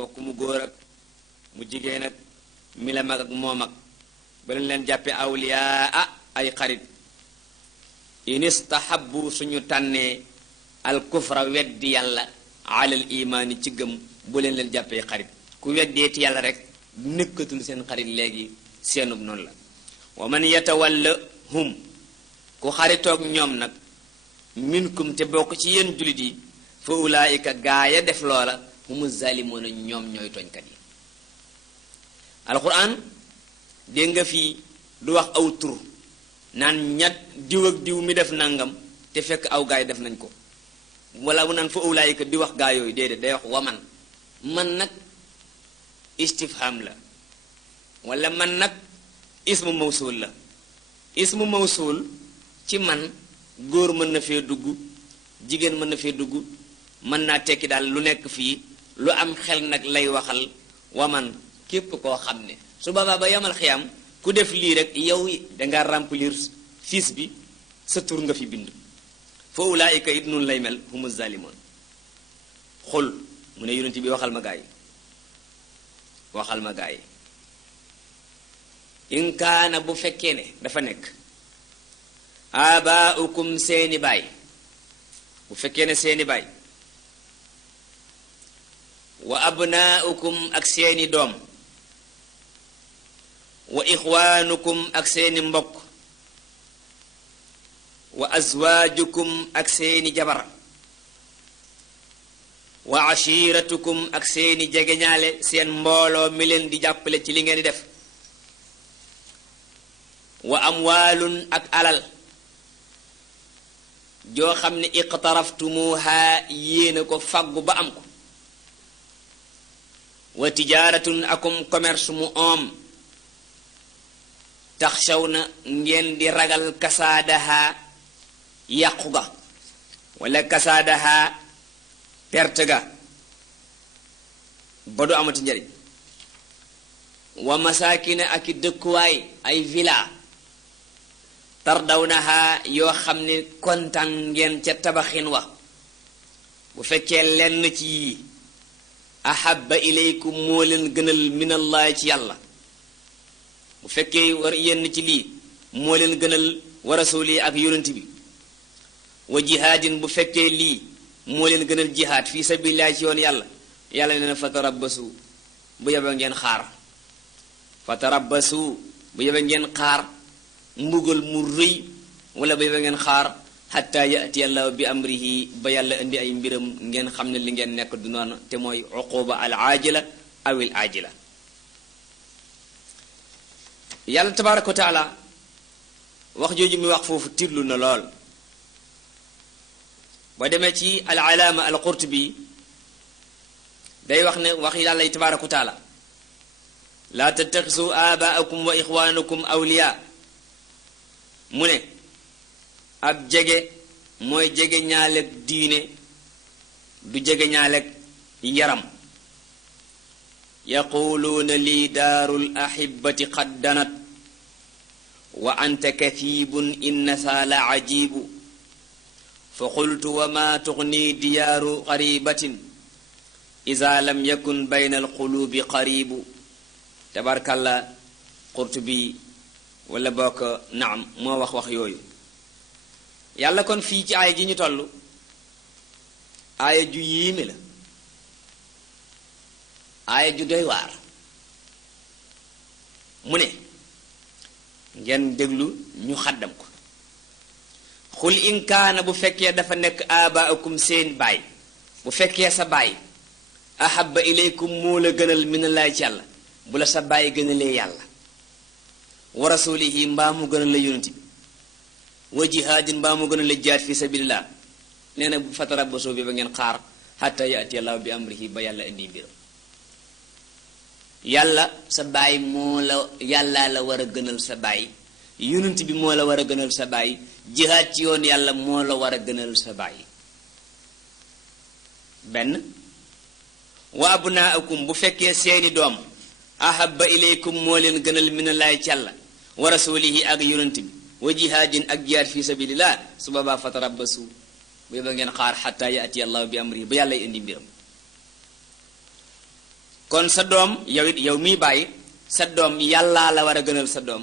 mbokk mu góor ak mu jigéen ak mi la mag ak moom ak ba leen jàppe awliyaa ay xarit in istahabbu suñu tànnee al kufra weddi yàlla alal imaani ci gëm bu leen jàppee xarit ku weddeeti yàlla rek nekkatul seen xarit léegi seenub noonu la wa man yatawallahum ku xaritoog ñoom nag minkum te bokk ci yéen jullit yi fa ulaayika gaaya def loola humu zalimoona ñoom ñooy tooñkat yi alquran dégg nga fii du wax aw tur naan ñat diw ak diw mi def nangam te fekk aw gaay def nañ ko wala mu naan fa ulaayika di wax gaa yooyu déedéet day wax waman man nag istifham la wala man nag ismu mawsul la ismu mawsul ci man góor mën na fee dugg jigéen mën na fee dugg mën naa tekki daal lu nekk fii lu am xel nag lay waxal waman képp koo xam ne su boobaa ba yamal xiyam ku def lii rek yow danga remplir fiis bi sa tur nga fi bind fa ulaayika it nun lay mel humu zalimoon xul mu ne yonent bi waxal ma gaa yi in kaana bu fekkee ne dafa nekk abaaukum seeni baay bu fekkee ne seeni baay wa abnaaukum ak seeni doom wa ixwaanukum ak seeni mbokk wa azwaajukum ak seeni jabar wa ashiratukum ak seeni jegeñaale seen mbooloo mi leen di jàppale ci li ngeen di def wa amwaalun ak alal joo xam ne iqtaraftumuha yéena ko faggu ba am ko wa tijaaratun akum commerce mu om taxaw na ngeen di ragal kasaadaha yàqu ga wala kasaadaha perte ga ba du amati njariñ wa masaakina ak i dëkkuwaay ay villa tardawnaha yoo xam ne kontaan ngeen ca tabaxin wa bu fekkee lenn ci yii ahabba ilaykum moo leen gënal minallahi ci yàlla bu fekkee war yenn ci lii moo leen gënal wa rasuli ak yonent bi wa jihaadin bu fekkee lii moo leen gënal jihaad fi sabilillah ci yoon yàlla yàlla nee na fatarabbasu bu yebe ngeen xaar fatarabbasu bu yebe ngeen xaar mbugal mu rëy wala bu yebe ngeen xaar hatta yati yàlla bi amrihi ba yàlla indi ay mbiram ngeen xam ne li ngeen nekk du noonu te mooy uquba al aajila awil aajila yàlla tabaraka wa taala wax jooju mi wax foofu tirlu na lool boo demee ci al alaama al qurtubi day wax ne wax yàlla yi tabaraka wa taala laa tattaxisu abaakum wa ixwaanakum awliya mu ne ab jege mooy jege ñaaleeg diine du jege ñaaleeg yaram yaquluuna lii daarul ahibati qad danat wa anta kathibun inna saa la ajibu fa qultu wa ma tuxni diyaaru qaribatin iza lam yakun bayna alqulubi qaribu tabarkalla qurtubi wala bokk naam moo wax yooyu yàlla kon fii ci aaya ji ñu toll aaya ju yéeme la aaya ju doy waar mu ne ngeen déglu ñu xaddam ko xul in kaana bu fekkee dafa nekk abaakum seen baay bu fekkee sa baay ahabba ilaykum moo la gënal minallahi ci yàlla bu la sa baay gënalee yàlla wa rasulihi mbaa mu gënal la yonent bi wa jihaadin mbaa mu gënal la jihaad fi sabilillah nee na bu fatarabbasu bi ba ngeen xaar hatta yati allahu bi amrihi ba yàlla indi mbiram yàlla sa baay moo la yàllaa la war a gënal sa baay yonent bi moo la war a gënal sa baay jihaad ci yoon yàlla moo la war a gënal sa baay benn wa abnaakum bu fekkee seeni doom ahabba ilaykum moo leen gënal minallahi ci yàlla wa rasulihi ak yonent bi wa jihaadin ak jihaad fi sabilillah su boobaa fatarabbasu ba ngeen xaar xatta yaati allahu bi amrihi ba yàlla indi mbiram kon sa doom yow it yow miy bàyyi sa doom yàllaa la war a gënal sa doom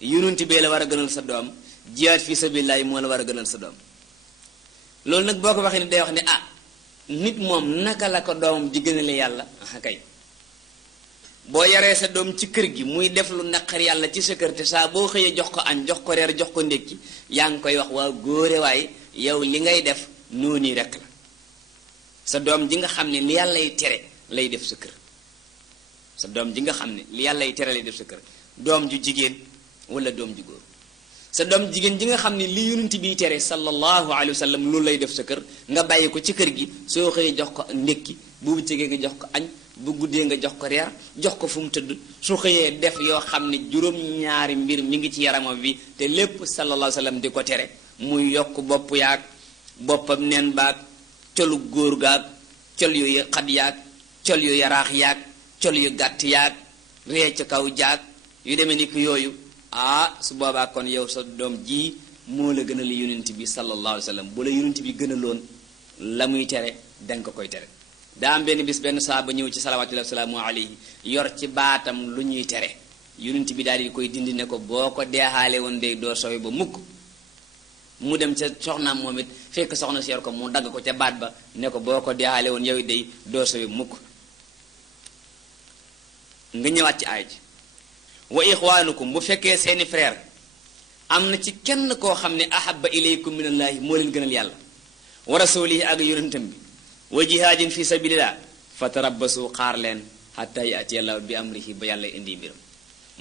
yonent bee la war a gënal sa doom jihaad fi sabilillah moo la war a gënal sa doom loolu nag boo ko waxee ni day wax ne nit moom naka la ko doomam di gënale yàlla kay boo yaree sa doom ci kër gi muy def lu naqar yàlla ci sa kër te saa boo xëyee jox ko añ jox ko reer jox ko ndékki yaa ngi koy wax waa góore waaye yow li ngay def noonu rek la sa doom ji nga xam ne li yàllay tere lay def sa kër sa doom ji nga xam ne li yàllay tere lay def sa kër doom ju jigéen wala doom ju góor sa doom jigéen ji nga xam ne li yonent bi tere sallallahu alayhi wa sallam loolu lay def sa kër nga bàyyi ko ci kër gi soo xëyee jox ko ndékki bu bëccëgee nga jox ko añ bu guddee nga jox ko reer jox ko fu mu tëdd su xëyee def yoo xam ne juróom-ñaari mbir mi ngi ci yaramam bi te lépp sallallahu alayhi wa sallam di ko tere muy yokk bopp yaag boppam nen baag colu góor gaag col yu xat yaag col yu yaraax yaag col yu gàtt yaag ree ca kaw jaag yu demee ni ko yooyu su boobaa kon yow sa doom ji moo la gënal yonent bi sallallahu alayhi wa sallam bu la yonent bi gënaloon la muy tere danga ko koy tere daa am benn bis benn saaba ñëw ci salawaatullahi wasalaamu alayhi yor ci baatam lu ñuy tere yonent bi daal di koy dindi ne ko boo ko deexaale woon day doo sowe ba mukk mu dem ca soxnaam moom it fekk soxna si yor ko mu dagg ko ca baat ba ne ko boo ko deexaale woon yow day doo sowe mukk nga ñëwaat ci aay ji wa ixwaanukum bu fekkee seeni frère am na ci kenn koo xam ne ahabba ilaykum minallaahi moo leen gënal yàlla wa rasulihi ak yonentam bi wa jihaadin fi sabilillah fatarabbasu xaar leen xatta yaati yàlla bi amrihi ba yàlla indi mbiram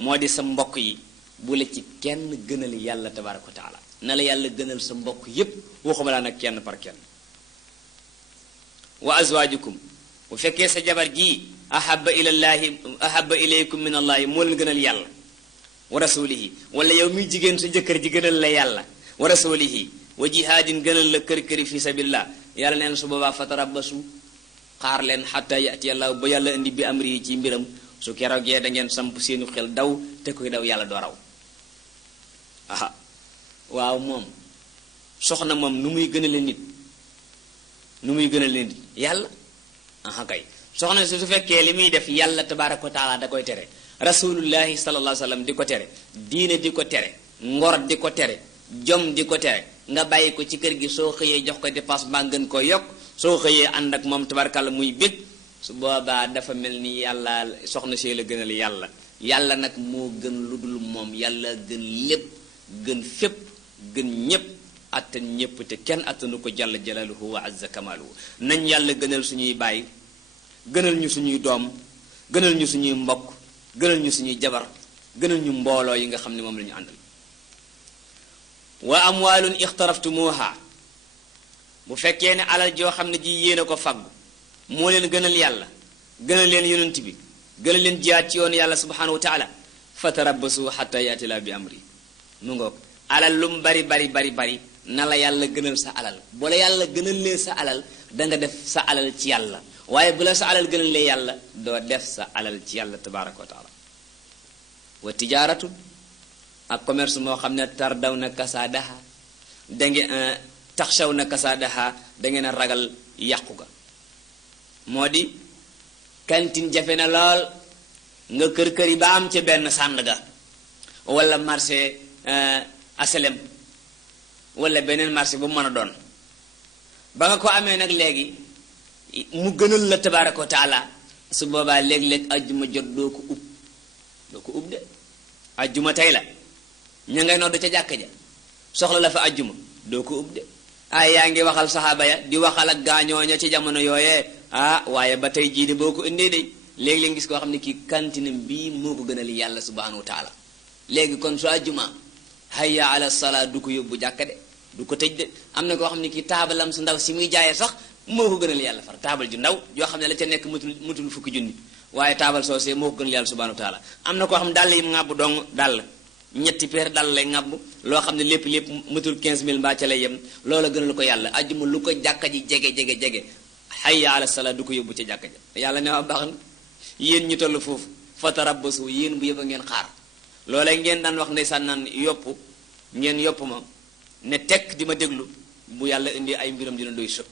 moo di sa mbokk yi bu la ci kenn gënal yàlla tabaraka wa taala na la yàlla gënal sa mbokk yépp waxuma laa nag kenn par kenn wa azwaajukum bu fekkee sa jabar ji ahabba ilaykum min allahi moo leen gënal yàlla wa rasulihi wala yow miy jigéen sa jëkkër ji gënal la yàlla wa rasulihi wa jihaadin gënal la kër-këri fi sabilillah yàlla neen su boobaa fatarabbasu xaar leen xatta yati yàlla ba yàlla indi bi amri yi ci mbiram su keroogee da ngeen samp seenu xel daw te koy daw yàlla doo raw waaw moom soxna moom nu muy gënale nit yàlla kay soxna su fekkee li muy def yàlla tabaraka wa taala da koy tere rasulullahi sallallahu alayhi wa sallam di ko tere diine di ko tere ngor di ko tere jom di ko tere nga bàyyi ko ci kër gi soo xëyee jox ko dépense mbaa gën koo yokk soo xëyee ànd ak moom tabarakalla muy bég su boobaa dafa mel ni yàlla soxna see la gënal yàlla nag moo gën lu dul moom yàlla gën lépp gën fépp gën ñépp attan ñépp te kenn attanu ko jalla jalaluhu wa azza kamaluhu nañ yàlla gënal suñuy bàyyi gënal ñu suñuy doom gënal ñu suñuy mbokk gënal ñu suñuy jabar gënal ñu mbooloo yi nga xam ne moom la ñu àndal wa amwaalun ixtaraftumuha bu fekkee ne alal joo xam ne ji yéen a ko faggu moo leen gënal yàlla gënal leen yonent bi gënal leen jihaad ci yoonu yàlla subhanahu wa taala fatarabbasu xatta yaati la bi amri mu ngoog alal lu mu bari na la yàlla gënal sa alal bu la yàlla gënal lee sa alal danga def sa alal ci yàlla waaye bu la sa alal gënal lee yàlla doo def sa alal ci yàlla tabaraka wa taala wa tijaaratu ak commerce moo xam ne tardaw na kasaadaha dangeen taxshaw na kasaadaha dangeen a ragal yàqu ga moo di kantin jafe na lool nga kër yi ba am ca benn Sandaga wala marché aselem wala beneen marché bu mën a doon ba nga ko amee nag léegi mu gënal la tabaraka wa taala su boobaa léeg-léeg ajjuma jot doo ko ub de ajjuma tey la ña ngay nodd ca jàkk ja soxla la fa ajjuma doo ko ub de yaa ngi waxal saxaaba ya di waxal ak gaañooña ci jamono yooyee waaye ba tey jii de boo ko indee de léegi-léeg gis koo xam ne kii kantinam bii moo ko gënal yàlla subhanahu wa taala léegi kon su ajjuma hayya ala salaa du ko yóbbu jàkka de du ko tëj de am na koo xam ne kii taabalam su ndaw si muy jaayee sax moo ko gënal yàlla far taabal ju ndaw yoo xam ne la ca nekk mutul fukki junni waaye taabal soosee moo ko gënal yàlla subhanahu wa taala am na koo xam ne dàll yi mu ŋàbb dong dàll ñetti peer dàll lay ŋàbb loo xam ne lépp mutul 15000 mbaa ca lay yem loola gënal ko yàlla ajjuma lu ko jàkka ji jege hayya ala salaa du ko yóbbu ca jàkka ja yàlla ne waa baax na yéen ñu toll foofu fatarabbasu yéen bu yëba ngeen xaar loolee ngeen daan wax ndeysaan naan ngeen yopp ma ne tekk di ma déglu bu yàlla indi ay mbiram dina doy sëkk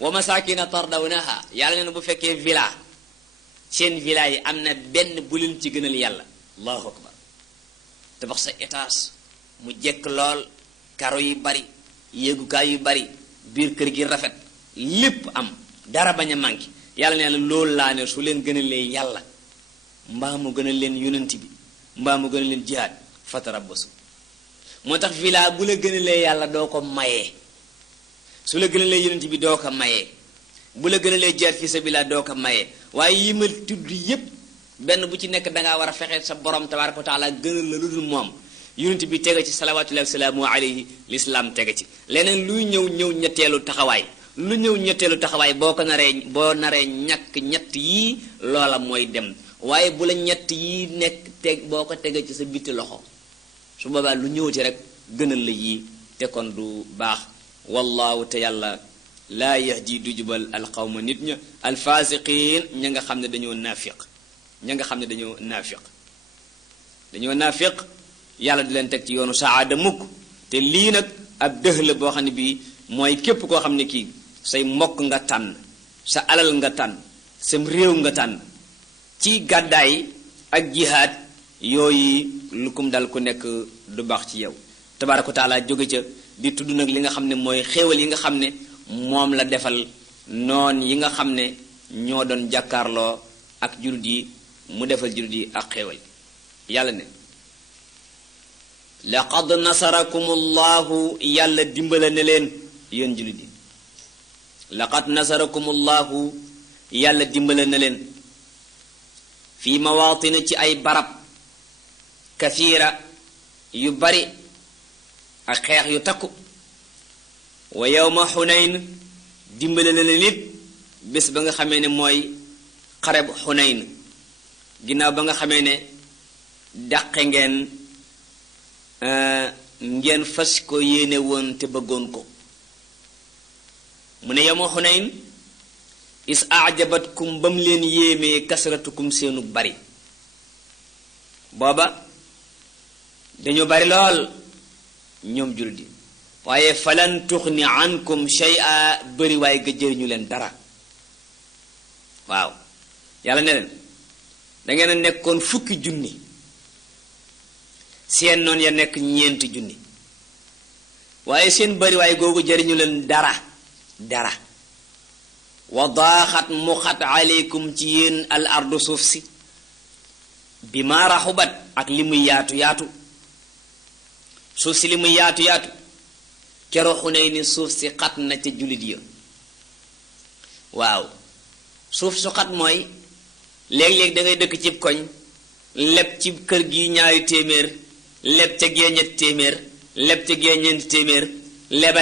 wa masakina tardawnaha yàlla nee na bu fekkee villa seen villa yi am na benn bu leen ci gënal yàlla allahu akbar tabax sa étage mu jekk lool karo yi bari yéegukaay yu bari biir kër gi rafet lépp am dara bañ a manqué yàlla nee na loolu laa ne su leen gënalee yàlla mbaa mu gënal leen yonent bi mbaa mu gënal leen jihaad fatarabbasu moo tax villa bu la gënalee yàlla doo ko mayee su la gënalee yonent bi doo ko mayee bu la gënalee jihaad fi sabilillah doo ko mayee waaye yi ma tudd yépp benn bu ci nekk dangaa war a fexe sa borom tabaaraka wa taala gënal la lu dul moom yonent bi tege ci salawaatullahi wa salaamu alayhi lislaam tege ci leneen luy ñëw ñetteelu taxawaay lu ñëw ñetteelu taxawaay boo naree ñàkk ñett yii loola mooy dem waaye bu la ñett yii nekk teg boo ko tege ci sa bitti loxo su boobaa lu ñëwati rek gënal la yii te kon du baax wallahu te yàlla laa yahdi du jubal alqawma nit ña alfasiqiin ña nga xam ne dañoo naafiq dañoo naafiq yàlla di leen teg ci yoonu saada mukk te lii nag ab dëx la boo xam ne bii mooy képp koo xam ne kii say mbokk nga tànn sa alal nga tànn sam réew nga tànn ci gàddaay ak jihaad yooyu lu kum dal ku nekk du baax ci yow tabaaraka wa taala jóge ca di tudd nag li nga xam ne mooy xéewal yi nga xam ne moom la defal noon yi nga xam ne ñoo doon jàkkaarloo ak jullit yi mu defal jullit yi ak xéewal yàlla ne laqad nasarakumullahu yàlla dimbale ne leen yéen jullit yi laqad nasarakumullahu yàlla dimbale na leen fii mawaatina ci ay barab kathiira yu bari ak xeex yu takku wa yawma xunayn dimbale na leen it bés ba nga xamee ne mooy xareb xunayn ginnaaw ba nga xamee ne dàqe ngeen fas ko yéene woon te bëggoon ko mu ne yawma xunayn is ajabatkum ba mu leen yéemee kasratukum seenu bari booba dañoo bari lool ñoom jullit yi waaye falan tuxni ankum shay'a bari waaye ga jëriñu leen dara waaw yàlla ne leen dangeen a nekkoon fukki junni seen noon ya nekk ñeenti junni waaye seen bari waaye googu jëriñu leen dara wa daaxat mu xat aleykum ci yéen al ardu suuf si bi ma raxubat ak li muy yaatu suuf si li muy yaatu kero Xunayn suuf si xat na ca jullit ya waaw suuf su xat mooy léeg-léeg da ngay dëkk cib koñ leb ci kër gi ñaari téeméer leb ca gee ñetti téeméer leb ca gee ñeenti téeméer leb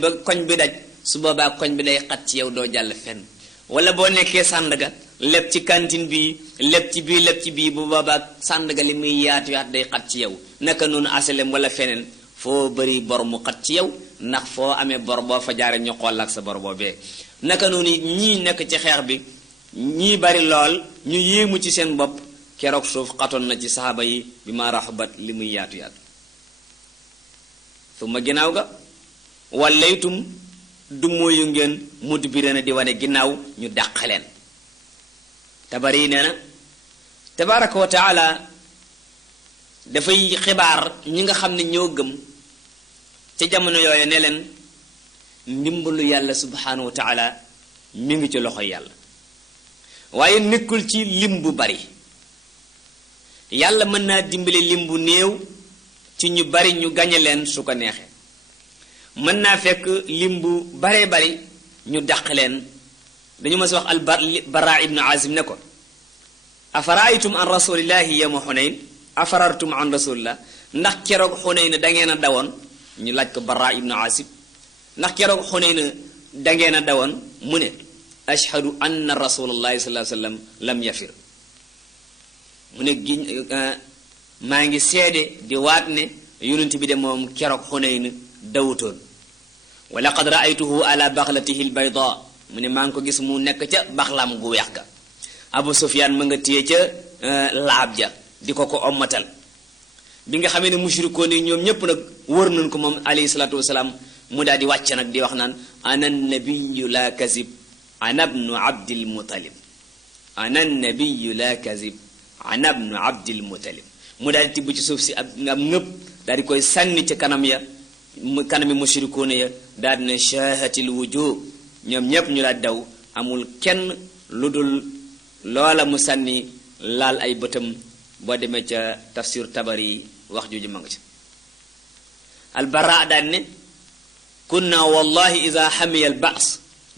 ba koñ bi daj su boobaa koñ bi day xat ci yow doo jàll fenn wala boo nekkee Sandaga leb ci cantine bi leb ci bii bu boobaa Sandaga li muy yaatu day xat ci yow naka noonu asalem wala feneen foo bëri bor mu xat ci yow ndax foo amee bor boo fa jaare ñu xool ak sa bor boobee naka noonu ñii nekk ci xeex bi ñii bari lool ñu yéemu ci seen bopp keroog suuf xatoon na ci saxaaba yi bi ma raxubat li muy yaatu suma ginnaaw ga wallaytum du mooyu ngeen mudbirina di wane ginnaaw ñu dàq leen Tabari yi nee na tabaraka wa taala dafay xibaar ñi nga xam ne ñoo gëm ca jamono yooyu ne leen ndimbalu yàlla subhanahu wa taala mi ngi ci loxo yàlla waaye nekkul ci lim bu bari yàlla mën naa dimbali lim bu néew ci ñu bari ñu gañe leen su ko neexee mën naa fekk lim bu baree bari ñu dàq leen dañu ma si wax al Bara ibnu Azim ne ko afaraytum an rasulillahi yawma Xunayn afarartum an rasulillah ndax keroog Xunayn da ngeen a dawoon ñu laaj ko Bara ibnu Azim ndax keroog Xunayn da ngeen a dawoon mu ne ashhadu anna rasulallahi sallallahu alayhi wa sallam lam yafir mu ne maa ngi seede di waat ne yonent bi de moom keroog Xunayn dawutoon wa laqad ra'aytuhu ala baxlatihi albayda mu ne maa ngi ko gis mu nekk ca baxlam gu weex ga Abu Sufyaan ma nga téye ca laab ja di ko ommatal bi nga xamee ne mushrikoon yi ñoom ñépp nag wër nañ ko moom alayhi salaatu wasalaam mu daal di wàcc nag di wax naan ana nabiyu la kazib ana ibnu abdil muttalib ana nabiyu la kazib ana ibnu abdil muttalib mu daal di tibb ci suuf si ab ngëpp daal di koy sànni ca kanami mushrikuuna ya daal di ne shaahatil wujuh ñoom ñépp ñu daal daw amul kenn lu dul loola mu sànni laal ay bëtam boo demee ca tafsir tabari wax jooju ma nga ci albara daal ne kunna wallahi ida xamiya al ba's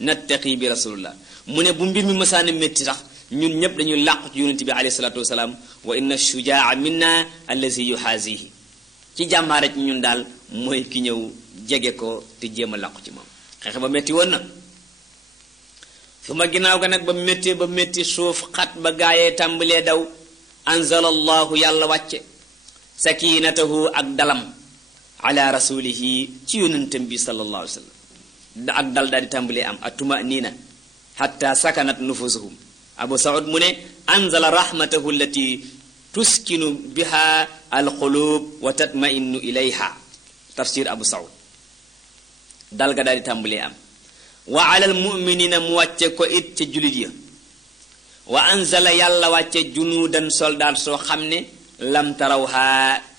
nattaqi bi rasulillah mu ne bu mbir mi mësaana métti sax ñun ñëpp dañuy làqu ci yonente bi alayhi salatu wasalaam wa inna shujaa minna allazi yuhazihi ci jàmbaare ci ñun daal mooy ki ñëw jege ko te jéem a làqu ci moom xeex ba métti woon na su ma ginnaaw ga nag ba métti suuf xat ba gaayee tàmbalee daw anzala allahu yàlla wàcce sakinatahu ak dalam ala rasulihi ci yonentam bi sallallahu alayhi wa sallam ak dal daal di tàmbalee am atumanina hatta sakanat nufusuhum abu saud mu ne anzala rahmatahu allati tuskinu biha alqulub wa tatmainu ilayha tafsir abu saud dal ga daal di tàmbalee am wa ala almuminina mu wàcce ko it ca julit ya wa anzala yàlla wàcce junuudan soldaat soo xam ne lam tarawha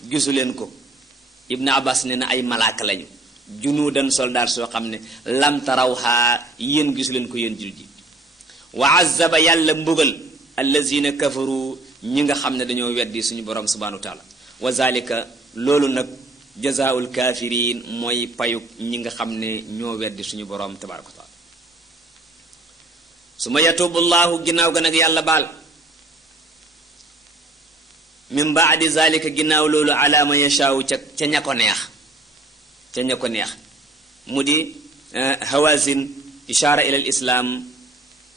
gisu leen ko ibn abbas ne na ay malaaka lañu junuudan soldaat soo xam ne lam tarawha yéen gisu leen ko yéen julit yi wa azaba yàlla mbugal allazina kafaru ñi nga xam ne dañoo weddi suñu borom subhanahu wa taala wa zalika loolu nag jazaa'ul kaafiriin mooy payuk ñi nga xam ne ñoo weddi suñu borom tabaraka wa taala su ma yatubu llahu ginnaaw ga nag yàlla baal min baadi zalika ginnaaw loolu ala man yashaawu ca ña ko neex mu di hawazin ishaara ila al islam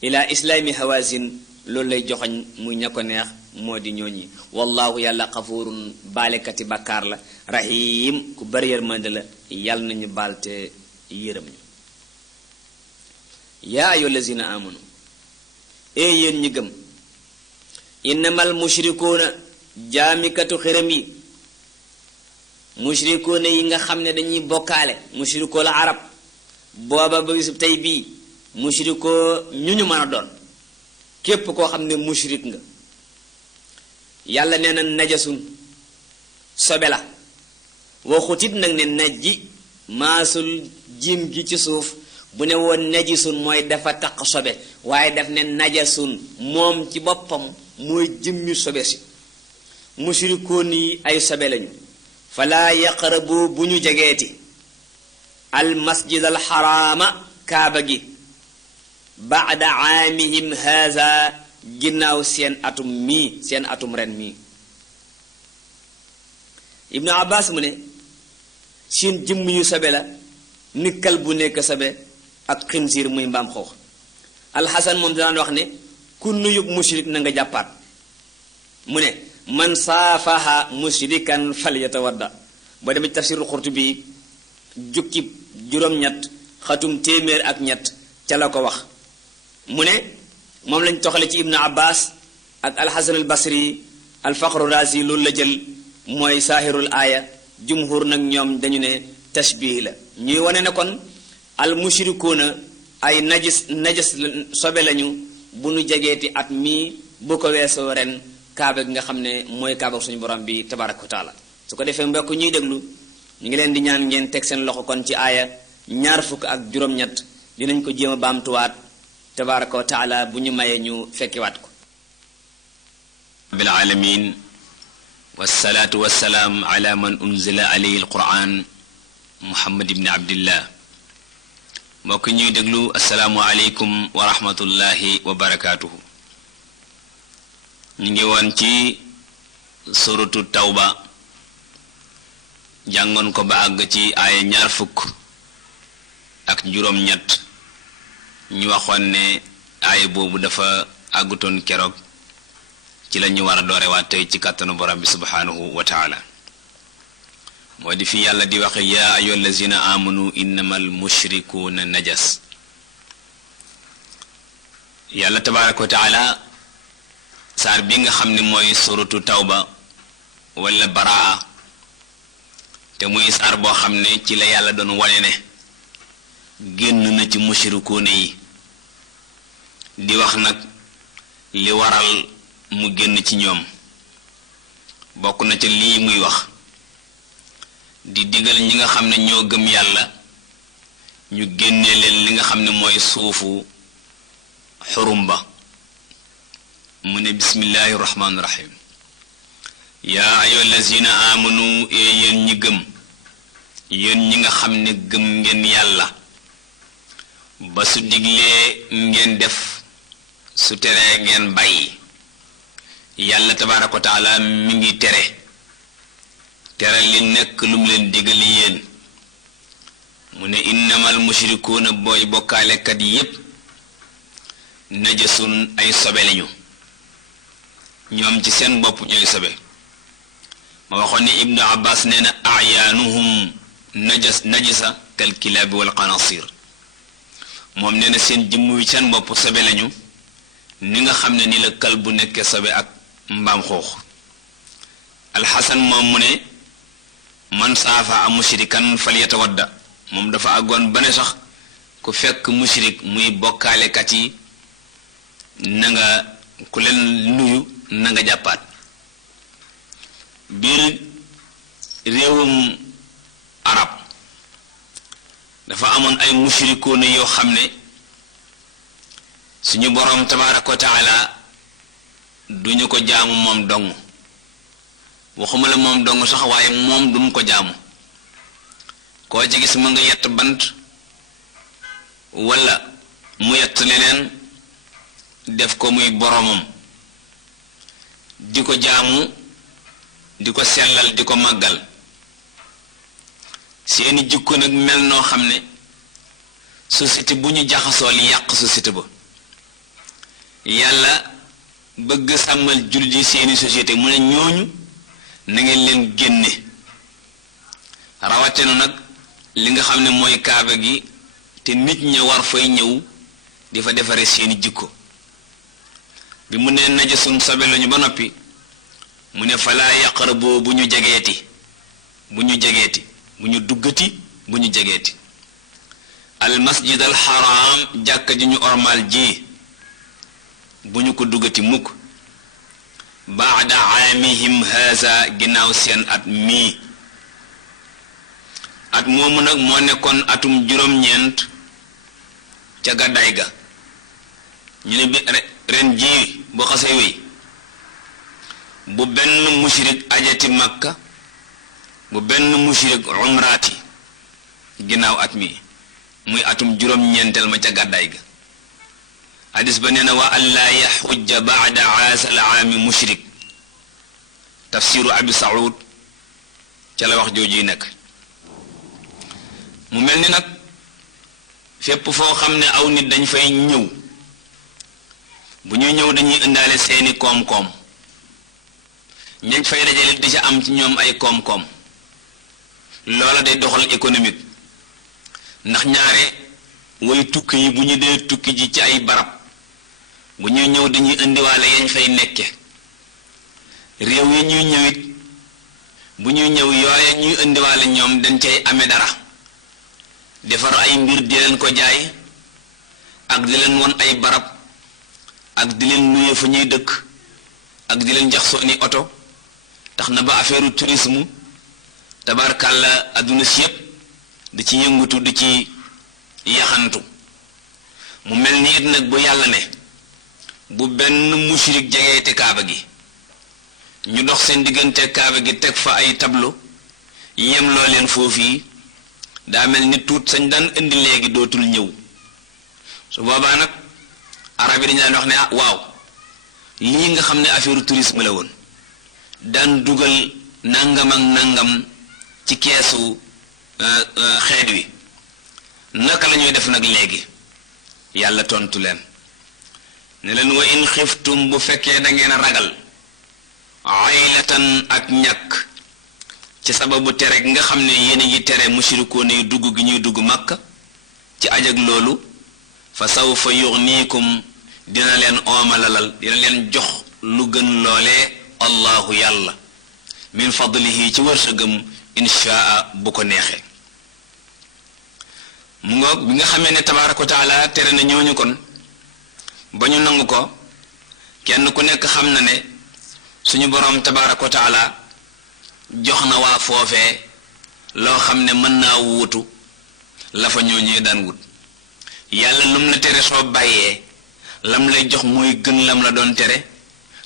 ila islaami hawazin loolu lay joxoñ muy ña ko neex moo di ñooñi wallahu yàlla xafurun baalekati bàkkaar la rahim ku bari yërmande la yàlla nañu baal te yërëm ñu yaa ayyuha allazina amanu ee yéen ñi gëm innamal mushrikuuna jaamikatu xiram yi mushrikuuna yi nga xam ne dañuy bokkaale mushrikoo la arab booba ba bisu tey bii mushrikoo ñu mën a doon képp koo xam ne mushrik nga yàlla nee na najasun sobe la waxutit nag ne najji maasul jiim gi ci suuf bu ne woon najisun mooy dafa taq sobe waaye daf ne najasun moom ci boppam mooy jëmmi sobe si mushrikoon yi ay sobe lañu falaa yaqrabu bu ñu jegeeti al masjid al xaraama kaaba gi baada aamihim haza ginnaaw seen atum ren mii ibnu abbas mu ne seen jëmm yu sobe la nikkal bu nekk sobe ak xinsiir muy mbaam xoox alxasan moom daan wax ne ku nuyub mushrik na nga jàppaat mu ne man saafaha mushrikan falyatawadda boo demee ci tafsirul Qurtubi jukki juróom-ñett xatum téeméer ak ñett ca la ko wax mu ne moom lañ toxale ci ibnu abbas ak alxasan al basri alfaqru razi loolu la jël mooy saahirul aaya jumhur nag ñoom dañu ne tashbih la ñuy wane ne kon al mushrikuuna ay najas sobe lañu bu nu jegeeti at mii bu ko weesoo ren kaaba gi nga xam ne mooy kaaba suñu borom bi tabaraka wa taala su ko defee mbokk ñuy déglu ñu ngi leen di ñaan ngeen teg seen loxo kon ci aaya ñaar fukk ak juróom-ñett dinañ ko jéem a baamtuwaat tabaraka wa taala bu ñu mayee ñu fekkiwaat ko rabbil alamin wassalaatu wassalaam ala man unzila alayhi alquran muhammad ibni abdillah mbokk ñuy déglu asalaamu aleykum wa rahmatullahi wa barakaatuhu ñu ngi woon ci suratu tawba jàngoon ko ba àgg ci aaya ñaar fukk ak juróom-ñett ñu waxoon ne aaya boobu dafa àggutoon keroog ci la ñu war a doorewaat tey ci kàttanu borom bi subhaanahu wa taala moo di fi yàlla di waxe yaa ayyuha allazina amanu innamal mushrikuuna najas yàlla tabaraka wa taala saar bi nga xam ne mooy suratu tawba wala baraa te muy saar boo xam ne ci la yàlla doon wane ne génn na ci mushrikuuna yi di wax nag li waral mu génn ci ñoom bokk na ca lii muy wax di digal ñi nga xam ne ñoo gëm yàlla ñu génnee leen li nga xam ne mooy suufu xurum ba mu ne bismillahi rahmaani rahim yaa ayyuha allazina amanu yéen ñi gëm yéen ñi nga xam ne gëm ngeen yàlla ba su diglee ngeen def su teree ngeen bàyyi yàlla tabaaraka wa taala mi ngi tere li nekk lu mu leen digal yéen mu ne innamal mushrikuuna booy bokkaalekat yépp najasun ay sobe lañu ñoom ci seen bopp ñooy sobe ma waxoon ne ibnu abbas nee na ayaanuhum najasa kal kilaabi wal qanasir moom nee na seen jëmm wi seen bopp sobe lañu ni nga xam ne ni la kal bu nekkee sobe ak mbaam xoox alxasan moom mu ne man saafa a mushrikan falyatawadda moom dafa àggoon ba ne sax ku fekk mushrik muy bokkaalekat yi na nga ku leen nuyu na nga jàppaat biir réewum arab dafa amoon ay mushrikoona yoo xam ne suñu boroom tabaaraka wa taala duñu ko jaamu moom dong waxuma la moom dong sax waaye moom duñ ko jaamu koo ci gis mu nga yett bant walla mu yett leneen def ko muy boromam di ko jaamu di ko sellal di ko màggal seeni jikko nag mel noo xam ne société bu ñu jaxasoo li yàq société ba yàlla bëgg sàmmal jullit yi seeni société mu ne ñooñu na ngeen leen génne rawatina nag li nga xam ne mooy kaaba gi te nit ña war fay ñëw di fa defare seeni jikko bi mu ne najasun sobe lañu ba noppi mu ne falaa yaqrabu bu ñu jegeeti bu ñu duggati bu ñu jegeeti al masjid al haram jàkka ji ñu ormal ji bu ñu ko duggati mukk baada aamihim haza ginnaaw seen at mii at moomu nag moo nekkoon atum juróom-ñeent ca gàddaay ga ñu ne bi ren jii boo xasee wéy bu benn mushrik ajati makka bu benn mushrik umraati ginnaaw at mi muy atum juróom-ñeenteel ma ca gàddaay ga hadis ba nee na wa an laa yaxujja baada aasal aami mushrik tafsiru abi saud ca la wax jooju yi nekk mu mel ni nag fépp foo xam ne aw nit dañ fay ñëw bu ñuy ñëw dañuy indaale seeni koom-koom ñañ fay dajale di ca am ci ñoom ay koom-koom loola day doxal économique ndax ñaare way tukki yi bu ñu dee tukki ji ci ay barab bu ñuy ñëw dañuy indiwaale yañ fay nekke réew yi ñuy ñëwit bu ñuy ñëw yooya ñuy indiwaale ñoom dañ cay amee dara defar ay mbir di leen ko jaay ak di leen won ay barab ak di leen nuye fa ñuy dëkk ak di leen jax sooni oto tax na ba affaire tourisme tabarkàlla adduna si yépp di ci yëngutu di ci yaxantu mu mel ni it nag bu yàlla ne bu benn mushrik jegeete kaaba gi ñu dox seen diggante kaaba gi teg fa ay tableau yem loo leen foofii daa mel ni tuut sañ daan indi léegi dootul ñëw su boobaa nag arab yi dañu daan wax ne ah waaw lii nga xam ne affaire tourisme la woon daan dugal nangam ak nangam ci keesu xeet wi naka la ñuy def nag léegi yàlla tontu leen ne leen wa in xiftum bu fekkee da ngeen a ragal aylatan ak ñàkk ci sababu tere gi nga xam ne yéen a ngi tere mushrikoon yi dugg gi ñuy dugg Makka ci aj ak loolu fa sawfa yughnikum dina leen oomalalal dina leen jox lu gën loolee allahu yàlla min fadlihi ci wërsëgam inshaa bu ko neexee mu ngoog bi nga xamee ne tabaaraka wa taala tere na ñooñu kon ba ñu nangu ko kenn ku nekk xam na ne suñu boroom tabaaraka wa taala jox na waa foofee loo xam ne mën naa wuutu la fa ñooñee daan wut yàlla lum la tere soo bàyyee lam lay jox mooy gën lam la doon tere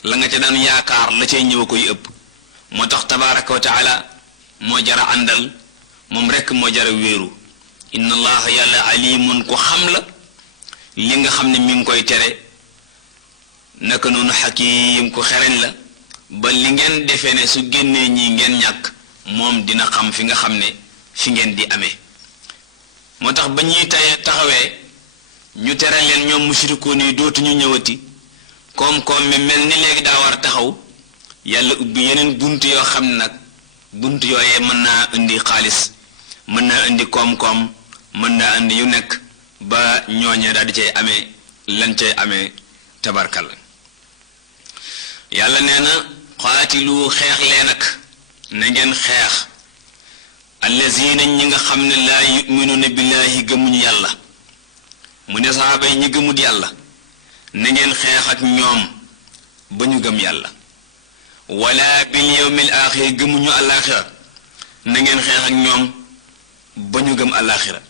la nga ca daan yaakaar la cay ñëw koy ëpp moo tax tabaaraka wa taala moo jara àndal moom rekk moo jara wéeru inna allaha yàlla alimun ku xam la li nga xam ne mi ngi koy tere naka noonu xakim ku xereñ la ba li ngeen defee ne su génnee ñi ngeen ñàkk moom dina xam fi nga xam ne fi ngeen di amee moo tax ba ñuy taxawee ñu tere leen ñoom mushrikoon yi dootuñu ñëwati koom-koom mi mel ni léegi daa war a taxaw yàlla ubbi yeneen bunt yoo xam ne nag bunt yooyee mën naa indi xaalis mën naa indi koom-koom mën naa indi yu nekk ba ñooñee daal di cay amee lan cay amee tabarkal yàlla nee na xaatilu xeex leen ak na ngeen xeex allazina ñi nga xam ne laa yuminuuna billaahi gëmuñu yàlla mu ne saxaaba yi ñi gëmut yàlla na ngeen xeex ak ñoom ba ñu gëm yàlla wala bil yawmil aaxir gëmuñu alaaxira na ngeen xeex ak ñoom ba ñu gëm alaaxira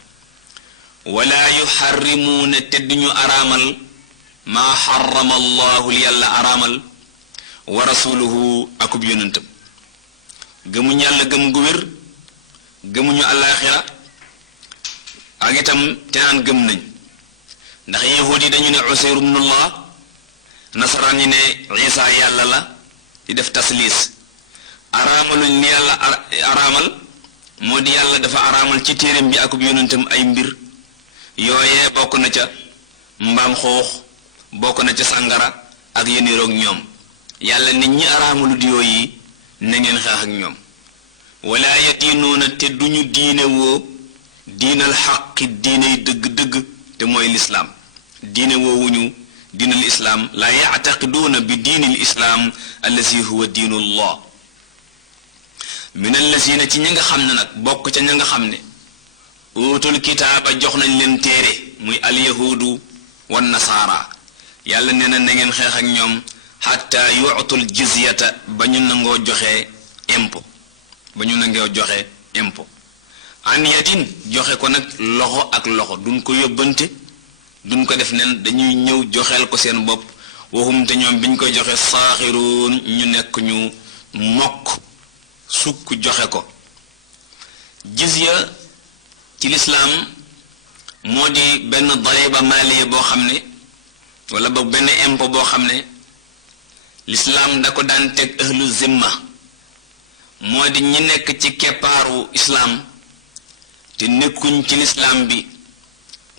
wala yuxarrimuuna te duñu araamal maa xarama allahu yàlla araamal wa rasuluhu akub yonentam gëmuñu yàlla gëm gu wér gëmuñu alaaxira ak itam te naan gëm nañ ndax yahuud yi dañu ne Usayr ibnullah nasaraan yi ne Isa yàlla la di def tasliis araamaluñ ni yàlla araamal moo di yàlla dafa araamal ci téereem bi akub yonentam ay mbir yooyee bokk na ca mbaam xoox bokk na ca sàngara ak yeniroog ñoom yàlla nit ñi araamalut yooyu na ngeen xeex ak ñoom wala yadiinuuna te duñu diine woo diinal xaqi diiney dëgg-dëgg te mooy lislaam diine woowuñu diinal islaam laa yactaqiduuna bi diinil islaam allazi huwa diinullah min allazina ci ñi nga xam ne nag bokk ca ña nga xam ne uutul kitaaba jox nañ leen téere muy alyahuudu wan nasaara yàlla nee na na ngeen xeex ak ñoom xatta yuutul jizyata ba ñu nangoo joxe impôt ba ñu nangoo joxe impôt an yadin joxe ko nag loxo ak loxo duñ ko yóbbante duñ ko def nen dañuy ñëw joxeel ko seen bopp waxum te ñoom biñ koy joxe saaxiruun ñu nekk ñu mokk sukk joxe ko jizya ci lislaam moo di benn dariba maliya boo xam ne wala boog benn impôt boo xam ne lislaam da ko daan teg ahlu zimma moo di ñi nekk ci keppaaru islaam te nekkuñ ci lislaam bi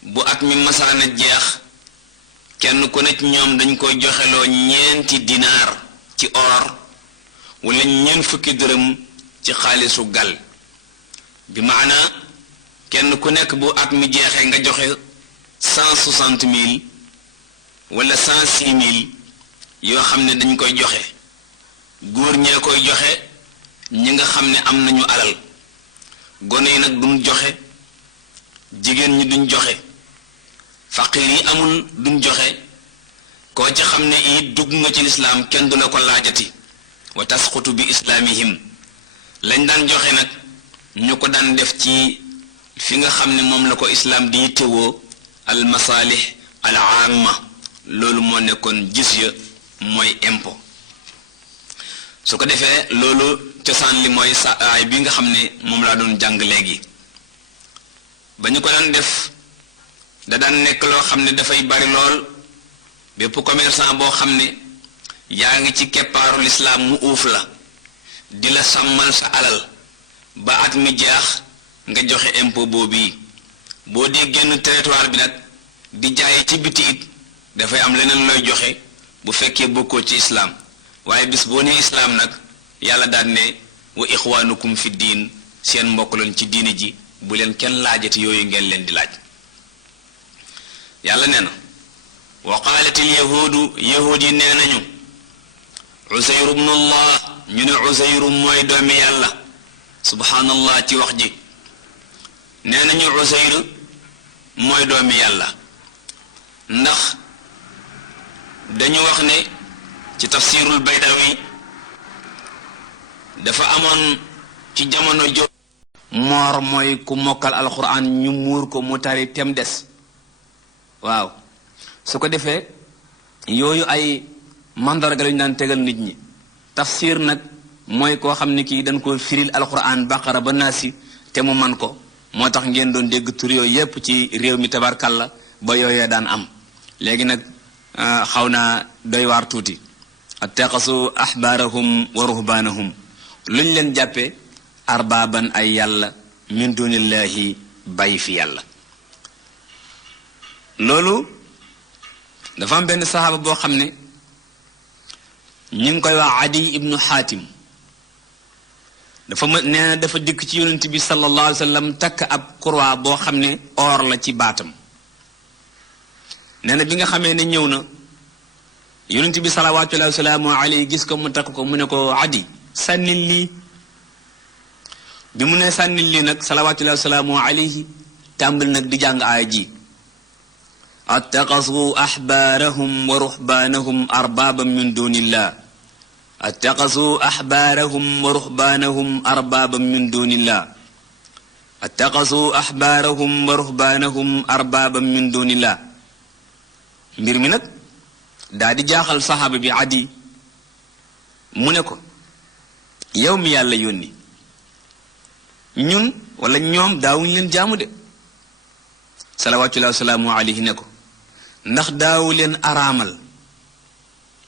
bu at mi masaana jeex kenn ku nekk ñoom dañ koy joxeloo ñeenti dinaar ci or wala ñeent fukki dërëm ci xaalisu gal bi maana kenn ku nekk bu at mi jeexee nga joxe 160 000 wala 106 000 yoo xam ne dañ koy joxe góor ñee koy joxe ñi nga xam ne am nañu alal gone yi nag duñ joxe jigéen ñi duñ joxe faqir yi amul duñ joxe koo ci xam ne it dugg nga ci lislaam kenn du la ko laajati wa tasqutu bi islaamihim lañ daan joxe nag ñu ko daan def ci fi nga xam ne moom la ko islaam di yittewoo al masaalih al aama loolu moo nekkoon jizya mooy impôt su ko defee loolu cosaan li mooy sa ay bi nga xam ne moom laa doon jàng léegi ba ñu ko daan def da daan nekk loo xam ne dafay bari lool bépp commerçant boo xam ne yaa ngi ci keppaaru lislaam mu uuf la di la sàmmal sa alal ba at mi jeex nga joxe impôt boobu boo dee génn territoire bi nag di jaay ci biti it dafay am leneen looy joxe bu fekkee bokkoo ci islaam waaye bis boo nee islaam nag yàlla daan ne wa ixwaanukum fi diin seen mbokk leen ci diini ji bu leen kenn laajati yooyu ngeen leen di laaj yàlla nee na wa qaalatil yahuudu yahuud yi nee nañu Uzayru ibnullah ñu ne Uzayru mooy doomi yàlla subhaanallah ci wax ji nee nañu Uzayru mooy doomi yàlla ndax dañu wax ne ci tafsirul Baydawi dafa amoon ci jamono jo moor mooy ku mokkal alxuraan ñu muur ko mu tari tem des waaw su ko defee yooyu ay mandarga lañu daan tegal nit ñi tafsir nag mooy koo xam ne kii dañ ko firil alxuraan baqara ba naasi te mu man ko moo tax ngeen doon dégg tur yooyu yépp ci réew mi tabarkalla ba yooyee daan am léegi nag xaw naa doy waar tuuti attaqasu ahbaarahum wa ruhbaanahum luñ leen jàppe arbaaban ay yàlla min dunillahi bàyyi fi yàlla loolu dafa am benn saxaaba boo xam ne ñu ngi koy wax Adi ibnu Xaatim nee na dafa dikk ci yonent bi sallallahu alayhi wa sallam takk ab croix boo xam ne or la ci baatam nee na bi nga xamee ne ñëw na yonent bi salawaatullahi wa salaamu alayhi gis ko mu takk ko mu ne ko Adi sànnil lii bi mu ne sànnil lii nag salawaatullahi wa salaamu alayhi tàmbali nag di jàng aaya ji attaqasu axbaarahum wa ruxbaanahum arbaaban min dunillah attaqasu axbaarahum wa ruxbaanahum arbaaban min dunillah attaqasu axbaarahum wa ruxbaanahum arbaaban min dunillah mbir mi nag daa di jaaxal saxaaba bi Adi mu ne ko yow mi yàlla yónni ñun wala ñoom daawuñu leen jaamu de salawaatullahi wa salaamu alayhi ne ko ndax daawu leen araamal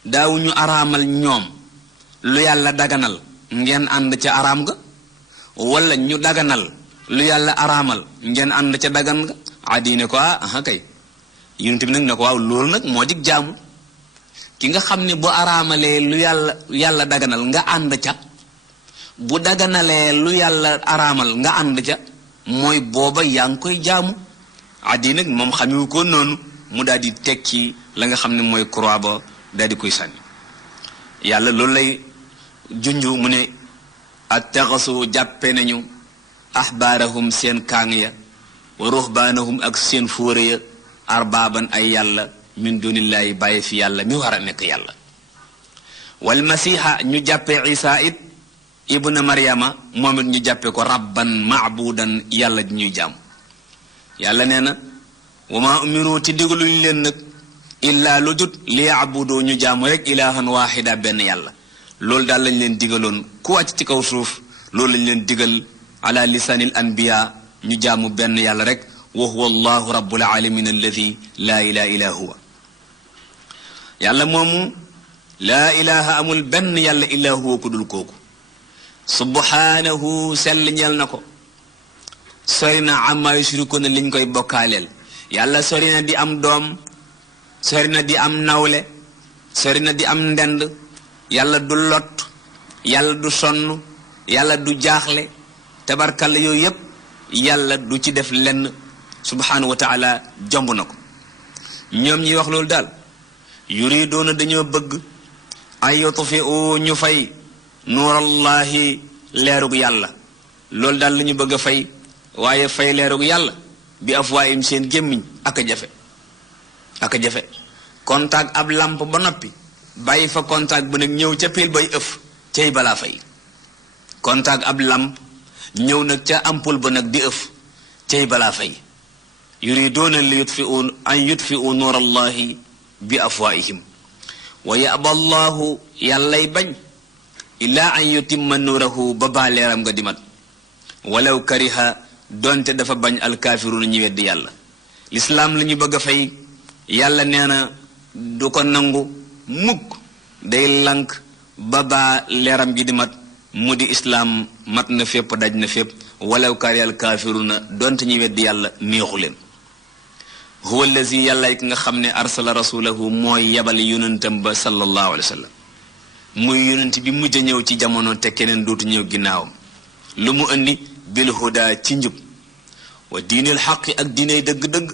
daawuñu araamal ñoom lu yàlla daganal ngeen ànd ca araam ga wala ñu daganal lu yàlla araamal ngeen ànd ca dagan ga Adi ne ko kay yonent bi nag ne ko waaw loolu nag moo dig jaamu ki nga xam ne bu araamalee lu yàlla daganal nga ànd ca bu daganalee lu yàlla araamal nga ànd ca mooy booba yaa ngi koy jaamu Adi nag moom xamewu ko noonu mu daal di tekki la nga xam ne mooy croix ba daal di koy sànni yàlla loolu lay junju mu ne attaxasu jàppe nañu axbaarahum seen kaang ya wa ruhbaanahum ak seen fóore ya arbaaban ay yàlla min dunillaahi bàyyi fi yàlla mi war a nekk yàlla wal masiixa ñu jàppe isa it ibna maryama moom it ñu jàppe ko rabban maabudan yàlla di ñuy jaam yàlla nee na wa maa umiru ti digaluñu leen nag illaa lu jut li yaabudu ñu jaamu rek ilaahan waaxida benn yàlla loolu daal lañ leen digaloon ku wàcc ci kaw suuf loolu lañ leen digal ala lisaanil anbiya ñu jaamu benn yàlla rek wa huwa allahu rabbul alamin alladi laa ilaha illa huwa yàlla moomu laa ilaha amul benn yàlla illa huwa ku dul kooku subhanahu sell ñeel na ko sori na amma yushrikuuna liñ koy bokkaaleel yàlla sori na di am doom sori na di am nawle sori na di am ndend yàlla du lot yàlla du sonn yàlla du jaaxle tabarkalla yooyu yépp yàlla du ci def lenn subhanahu wa taala jomb na ko ñoom ñi wax loolu daal yuridoona dañoo bëgg ay yutfi'u ñu fay nuurallahi leerug yàlla loolu daal la ñu bëgg a fay waaye fay leerug yàlla bi afwaayim seen gémmiñ ak a jafe contact ab lamp ba noppi bàyyi fa contact bu nag ñëw ca pile bay ëf cay balaa fay contact ab lamp ñëw nag ca ampoule ba nag di ëf cay balaa fay yuriduuna li yutfi'u nuurallahi bi afwaayihim wa yaba allahu yàllay bañ illaa an yutimma nuurahu ba baa leeram nga dimat walaw kariha donte dafa bañ alkaafiruuna ñi weddi yàlla lislaam la ñu bëgg a fay yàlla nee na du ko nangu mukk day lank ba baa leeram gi di mat mu di islaam mat na fépp daj na fépp walaw kariha alkaafiruuna donte ñi weddi yàlla neexu leen huwa allazi yàlla ki nga xam ne arsala rasulahu mooy yabal yonentam ba sallallahu alayhi wa sallam muy yonent bi mujj a ñëw ci jamono te keneen dootu ñëw ginnaawam lu mu indi bil huda ci njub wa diinil xaqi ak diiney dëgg-dëgg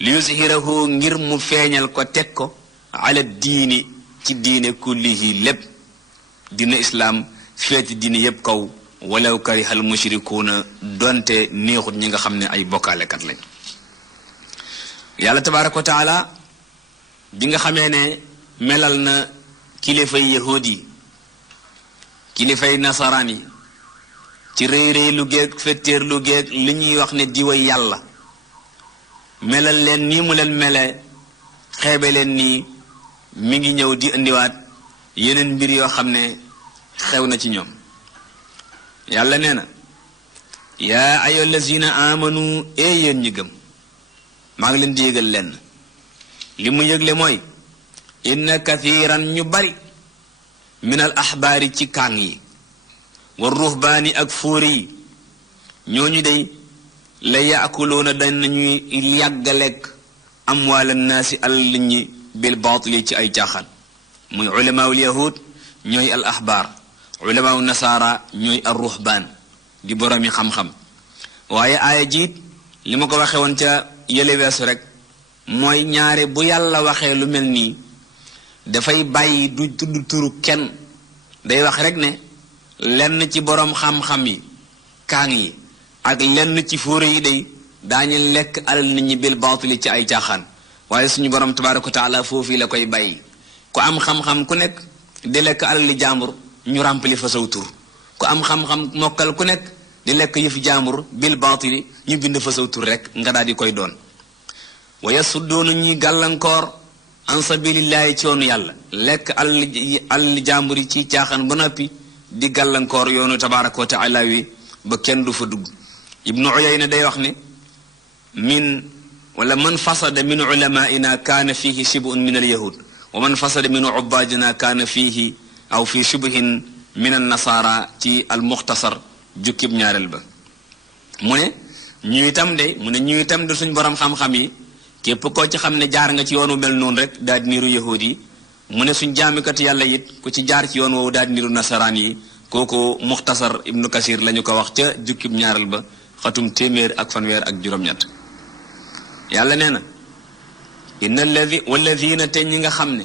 li yuzhirahu ngir mu feeñal ko teg ko ala diini ci diine kullihi lépp dina islaam feeti diine yépp kaw walaw karihal mushrikuuna donte neexut ñi nga xam ne ay bokkaalekat lañ yàlla tabaaraka wa taala bi nga xamee ne melal na kilifay yahuud yi kilifay nasaraan yi ci rëy rëy lu géeg fettéer lu géeg li ñuy wax ne diway yàlla melal leen nii mu leen mele xeebe leen nii mi ngi ñëw di indiwaat yeneen mbir yoo xam ne xew na ci ñoom yàlla nee na yaa ayyuhal lazina amanu yéen ñi gëm maa ngi leen di yëgal lenn li mu yëgle mooy inna kathiran ñu bari min al axbaari ci kàng yi wa ruhbaani ak fóori yi ñooñu day la yaakuluuna dañ nañuy yàgg lekk amwaal annaasi alal ñi bil baatili ci ay caaxaan muy ulamaawul yahud ñooy al axbaar ulamaawu nasaara ñooy al ruhbaan di boroomi xam-xam waaye aaya jiit li ma ko waxe woon ca yële weesu rek mooy ñaare bu yàlla waxee lu mel nii dafay bàyyi du tudd turu kenn day wax rek ne lenn ci boroom xam-xam yi kaang yi ak lenn ci fóore yi day daañu lekk alal nit ñi bil baatili ci ay caaxaan waaye suñu borom tabaaraka wa taala foofu la koy bàyyi ku am xam-xam ku nekk di lekk alal li jàmbur ñu ràmpali fa saw tur ku am xam-xam mokkal ku nekk di lekk yëfi jàmbur bil baatili ñu bind fa saw tur rek nga daal di koy doon wa yasuddoonu ñuy gàllankoor an sabilillahi ci yoonu yàlla lekk alal jàmbur yi ci caaxaan ba noppi di gàllankoor yoonu tabaaraka wa taala wi ba kenn du fa dugg ibnu uyayna day wax ne man fasada min ulamaina kaana fihi shibun min alyahud wa man fasada min ubadina kaana fihi aw fi shubhin min annasara ci almuxtasar jukkib ñaareel ba mu ne ñu itam de suñ borom xam-xam yi képp koo ci xam ne jaar nga ci yoonu mel noonu rek daal di niru yahud yi mu ne suñ jaamikat yàlla it ku ci jaar ci yoon woowu daal di niru nasaraan yi kooku muxtasar ibnu kasir la ñu ko wax ca jukkib ñaareel ba xatum téeméer ak fanweer ak juróom-ñett yàlla nee na inna walladina te ñi nga xam ne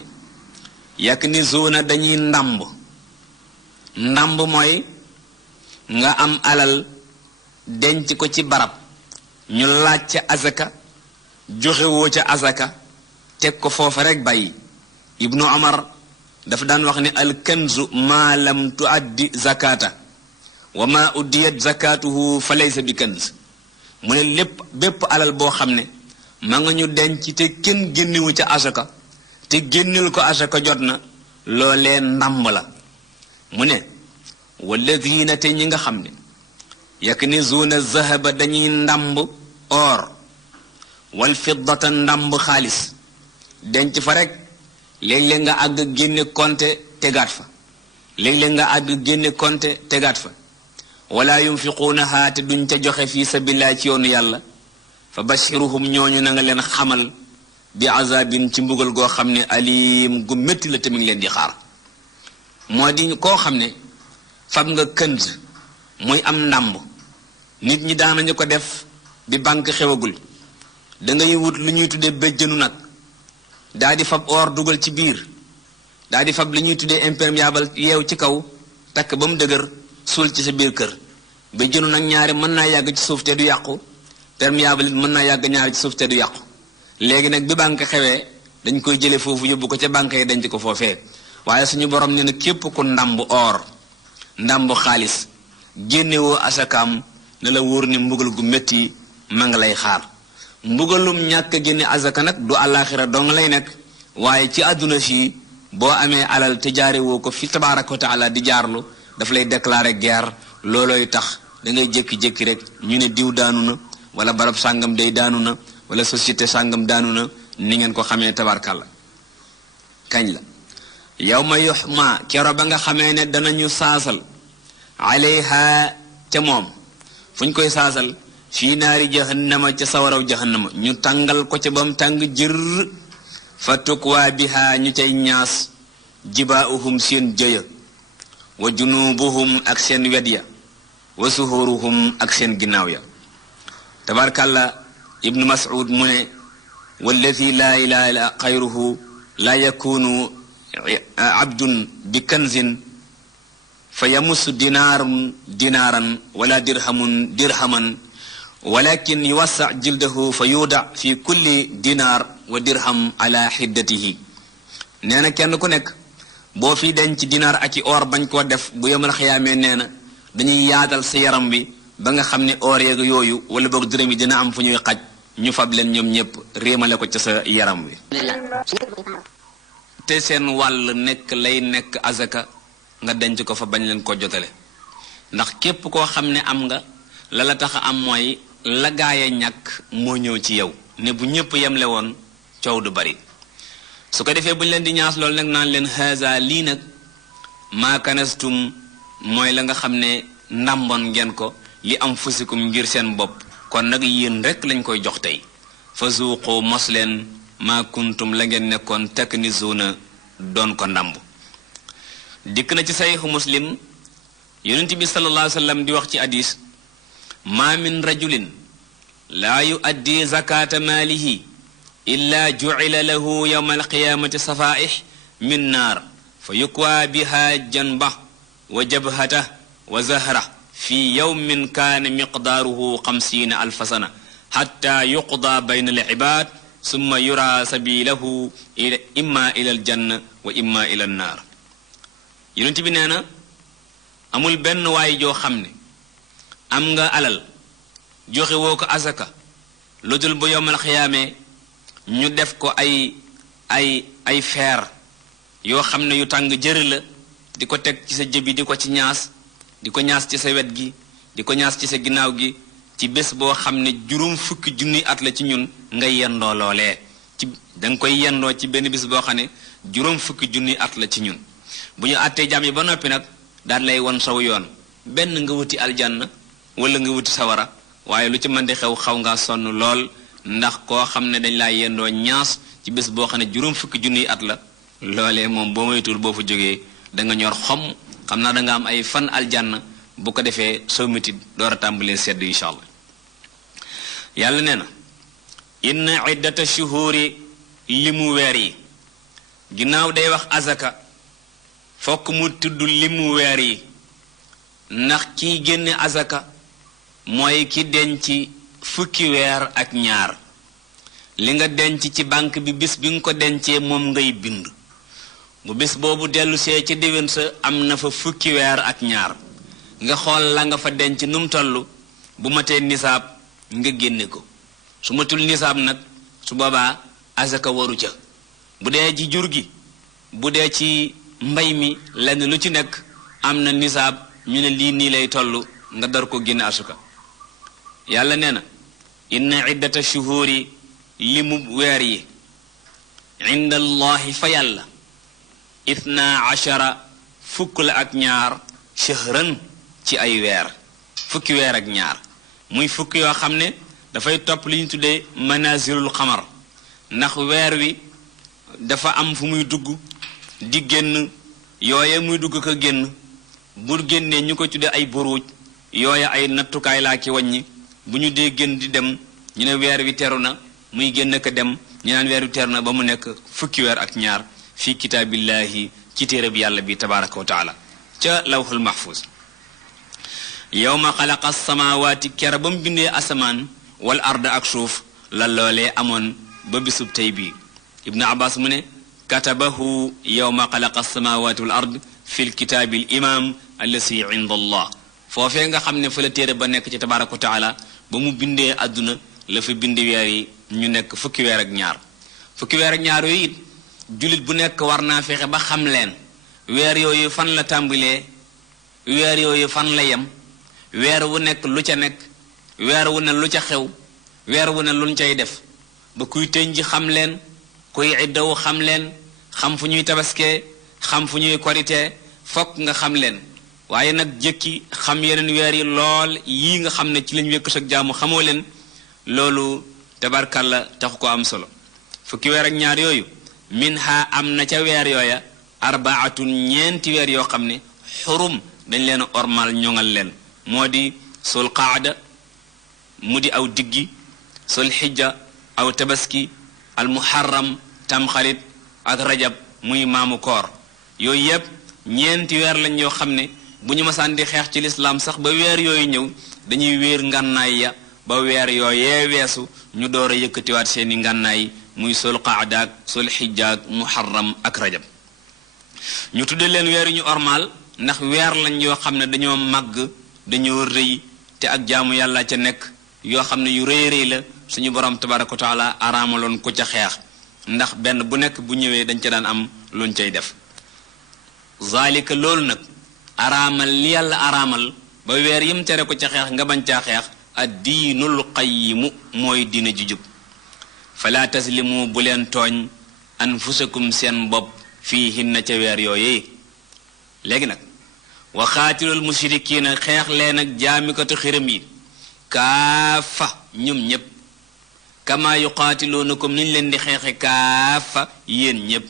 yaknizuuna dañuy ndàmb mooy nga am alal denc ko ci barab ñu laaj ca azaka joxewoo ca azaka teg ko foofa rek bàyyi ibnu omar dafa daan wax ne alkanzu maa lam tuaddi zakata wa ma uddiyat zakatuhu fa laysa bi kanz mu ne bépp alal boo xam ne ma nga ñu denc te kenn génnewu ca azaka te génneel ko azaka jot na loolee ndàmb la mu ne walladina te ñi nga xam ne yaknizuuna zahaba dañuy ndàmb or wal fiddata ndàmb xaalis denc fa rek léeg-léeg nga àgg génne konte tegaat fa léeg-léeg nga àgg génne konte tegaat fa wala yunfiquunaha te duñ ca joxe fii sabilillah ci yoonu yàlla fa bashiruhum ñooñu na nga leen xamal bi azabin ci mbugal goo xam ne alim gu métti la tamit leen di xaar moo di koo xam ne fab nga kënz muy am ndàmb nit ñi daanañu ko def bi banque xewagul da ngay wut lu ñuy tuddee béjjënu nag daa di fab or dugal ci biir daa di fab lu ñuy tuddee imperméable yeew ci kaw takk ba mu dëgër suul ci sa biir kër béjjënu nag ñaari mën naa yàgg ci suuf te du yàqu perméable it mën naa yàgg ñaari ci suuf te du yàqu léegi nag bi banque xewee dañ koy jële foofu yóbbu ko ca banque yi denc ko foofee waaye suñu borom ne na képp ku ndàmb or ndàmb xaalis génnewoo asakaam ne la wóor ni mbugal gu métti ma nga lay xaar mbugalum ñàkk génne asaka nag du àllaaxira dong lay nekk waaye ci àdduna si boo amee alal te jaare woo ko fi tabaaraka wa taala di jaarlu daf lay déclarer guerre loolooy tax da ngay jékki-jékki rek ñu ne diw daanu na wala barab sàngam day daanu na wala société sàngam daanu na ni ngeen ko xamee tabarkàlla kañ la yawma yuhma kero ba nga xamee ne danañu saasal alayha ca moom fu ñu koy saasal fii naari jahannama ca sawaraw jahannama ñu tàngal ko ca bam tàng jër fa tukwaa biha ñu cay ñaas jibaa'uhum seen jëya wa junubuhum ak seen wet ya wa suhuruhum ak seen ginnaaw ya tabarkàlla ibnu mas'ud mu ne walladi laa ilaha illa xayruhu laa yakunu abdun bi kanzin fa yamussu dinaaran wala dirhamun dirhaman walakin yuwassa jildahu fa yuuda fi kulli dinaar wa dirham ala xiddatihi nee na kenn ku nekk boo fi denc dinaar ak i or bañ koo def bu yemal xiyaamee nee na dañuy yaatal sa yaram bi ba nga xam ne or yeeg yooyu wala boog dërëm yi dina am fu ñuy xaj ñu fab leen ñoom ñëpp réemale ko ca sa yaram wi te seen wàll nekk lay nekk azaka nga denc ko fa bañ leen ko jotale ndax képp koo xam ne am nga la la tax a am mooy la gaaya ñàkk moo ñëw ci yow ne bu ñëpp yemle woon coow du bari su ko defee bu ñu leen di ñaas loolu nag naan leen haza lii nag maa kanastum mooy la nga xam ne ndàmboon ngeen ko li am fusikum ngir seen bopp kon nag yéen rek lañ koy jox tey fa zuuqu mos leen maa kuntum la ngeen nekkoon taknizuuna doon ko ndàmb dikk na ci saxiixu muslim yonent bi sallallahu alayhi wa sallam di wax ci hadis maa min rajulin laa yuaddi zakata maalihi illa jucila lahu yowma alqiyaamati safaa'ix min naar fa yukwaa biha janba wa jabhata wa zahra fi yowmin kaana miqdaaruhu 50 alfa sana xatta yuqdaa bayna alcibaad summa yura sabilahu imma ila aljanna wa imma ila annaar yonent bi nee na amul benn waay joo xam ne am nga alal joxe woo ko asaka lu dul bu yowmal xiyaamee ñu def ko ay feer yoo xam ne yu tàng jër la di ko teg ci sa jëbi di ko ci ñaas di ko ñaas ci sa wet gi di ko ñaas ci sa ginnaaw gi ci bés boo xam ne juróom fukki junni at la ci ñun nga yendoo loolee ci danga koy yendoo ci benn bés boo xam ne juróom fukki junni at la ci ñun bu ñu àttee jaam yi ba noppi nag daal lay won saw yoon benn nga wuti aljanna wala nga wuti sawara waaye lu ci mën di xew xaw ngaa sonn lool ndax koo xam ne dañ laa yendoo ñaas ci bés boo xam ne juróom fukki junniy at la loolee moom boo moytuwul boo fa jógee da nga ñor xom xam naa da nga am ay fan aljanna bu ko defee soo métit door a tàmbalee sedd incha allah yàlla nee na inna iddata shuhuri limu weer yi ginnaaw day wax azaka fokk mu tudd limu weer yi ndax kiy génne azaka mooy ki denc fukki weer ak ñaar li nga denc ci banque bi bis bi nga ko dencee moom ngay bind bu bis boobu dellu see ci déwén sa am na fa fukki weer ak ñaar nga xool la nga fa denc nu mu toll bu matee nisaab nga génne ko su matul nisaab nag su boobaa azaka waru ca bu dee ci jur gi bu dee ci mbay mi lenn lu ci nekk am na nisaab ñu ne lii nii lay toll nga dar ko génne asuka yàlla nee na inna iddata shuhuri limu weer yi inda allahi fa yàlla 12 fukk la ak ñaar shahran ci ay weer fukki weer ak ñaar muy fukki yoo xam ne dafay topp li ñu tuddee manazilul xamar ndax weer wi dafa am fu muy dugg di génn yooye muy dugg ko génn bu génnee ñu ko tuddee ay buruuj yooye ay nattukaay laa ki wàññi bu ñu dee génn di dem ñu ne weer wi teru na muy génn ko dem ñu naan weer wi teru na ba mu nekk fukki weer ak ñaar fii kitaabillahi ci téere bi yàlla bi tabaraka wa taala ca lawhul mahfuz yawma xalaqa samaawaati kera ba mu bindee asamaan wal arda ak suuf la loolee amoon ba bisub tey bii ibnu abbas mu ne katabahu yawma xalaqa samaawaati wal ard fi lkitaabi l imam allasi inda allah foofee nga xam ne fa la téere ba nekk ci tabaraka wa taala ba mu bindee àdduna la fa bindi weer yi ñu nekk fukki weer ak ñaar fukki weer ak ñaar yooyu it jullit bu nekk war naa fexe ba xam leen weer yooyu fan la tàmbalee weer yooyu fan la yem weer wu nekk lu ca nekk weer wu ne lu ca xew weer wu ne luñ cay def ba kuy tëñ ji xam leen kuy iddawu xam leen xam fu ñuy tabaskee xam fu ñuy koritee fokk nga xam leen waaye nag jëkki xam yeneen weer yi lool yii nga xam ne ci lañ wékk sag jaamu xamoo leen loolu tabarkalla taxu ko am solo fukki weer ak ñaar yooyu minha am na ca weer yooya arbaatun ñeenti weer yoo xam ne xurum dañ leen ormal ñoŋal leen moo di sul qaada mu di aw diggi sul xijja aw tabaski al muharram tamxarit ak rajab muy maamu koor yooyu yépp ñeenti weer lañ yoo xam ne bu ñu masaan di xeex ci lislaam sax ba weer yooyu ñëw dañuy wéer ngànnaay ya ba weer yooyee weesu ñu door a yëkkatiwaat seeni ngànnaay muy sul qaada ak sul xijja ak muharram ak rajab ñu tudde leen weer yu ñu ormaal ndax weer lañ yoo xam ne dañoo màgg dañoo rëy te ak jaamu yàlla ca nekk yoo xam ne yu rëy rëy la suñu borom tabaraka wa taala araamaloon ko ca xeex ndax benn bu nekk bu ñëwee dañ ca daan am luñ cay def zalika loolu nag araamal li yàlla araamal ba weer yim tere ko ca xeex nga bañ caa xeex ad diinul qayyimu mooy diina ju jub fala taslimu bu leen tooñ anfusakum seen bopp fiihinna ca weer yooyee léegi nag wa xaatilul mushrikiina xeex leen ak jaamikatu xiram yi kaafa ñoom ñépp kama yuqaatiluunakum niñ leen di xeexe kaafa yéen ñépp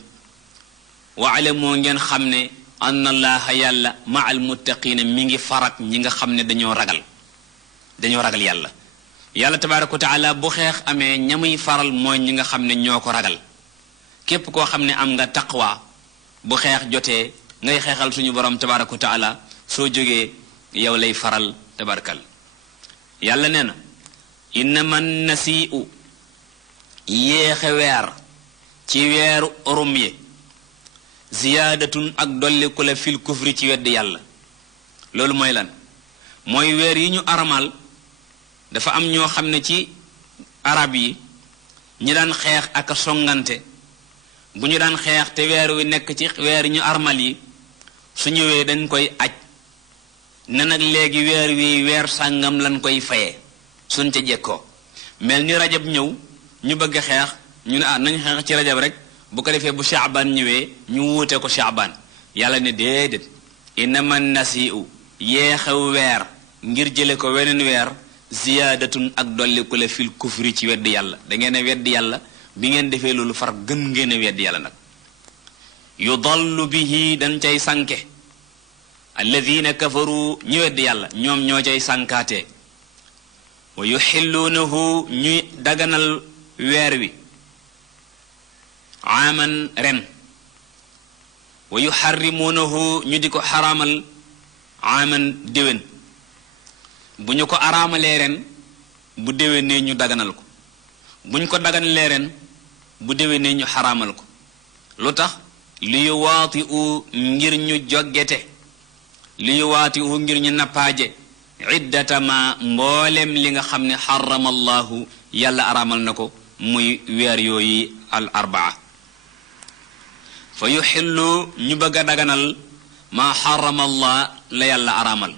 waalamoo ngeen xam ne anna allaha yàlla ma al muttaqiina mi ngi farak ñi nga xam ne dañoo ragal yàlla yàlla tabaaraka wa taala bu xeex amee ñamuy faral mooy ñi nga xam ne ñoo ko ragal képp koo xam ne am nga taqwa bu xeex jotee ngay xeexal suñu borom tabaaraka wa taala soo jógee yow lay faral tabarakal yàlla nee na innama nasii'u yéexe weer ci weeru orum yi ziyaadatun ak dolliku la fil kufri ci wedd yàlla loolu mooy lan mooy weer yi ñu aramal dafa am ñoo xam ne ci arab yi ñi daan xeex ak songante bu ñu daan xeex te weer wi nekk ci weer ñu armal yi su ñëwee dañ koy aj ne nag léegi weer wi weer sàngam lañ koy fayee suñ ca jekkoo mel ni rajab ñëw ñu bëgg xeex ñu ne nañ xeex ci rajab rek bu ko defee bu shaabaan ñëwee ñu wuute ko shaabaan yàlla ne déedéet innama nasii'u yeexew weer ngir jële ko weneen weer ziyaadatun ak dolliku la fil kufri ci wedd yàlla da ngeen a wedd yàlla bi ngeen defee loolu far gën ngeen a wedd yàlla nag yudallu bihi dañ cay sànke alladina kafaru ñu wedd yàlla ñoom ñoo cay sànkaatee wa yuxilluunahu ñuy daganal weer wi aaman ren wa yuxarrimuunahu ñu di ko xaraamal aaman déwén bu ñu ko araamalee ren bu déwénee ñu daganal ko bu ñu ko daganalee ren bu déwénee ñu xaraamal ko lu tax li yuwaati u ngir ñu joggete li yuwaati u ngir ñu nappaaje iddatama mboolem li nga xam ne xarama allahu yàlla araamal na ko muy weer yooyu al arbaa fa yuxillu ñu bëgg a daganal maa xarama allah la yàlla araamal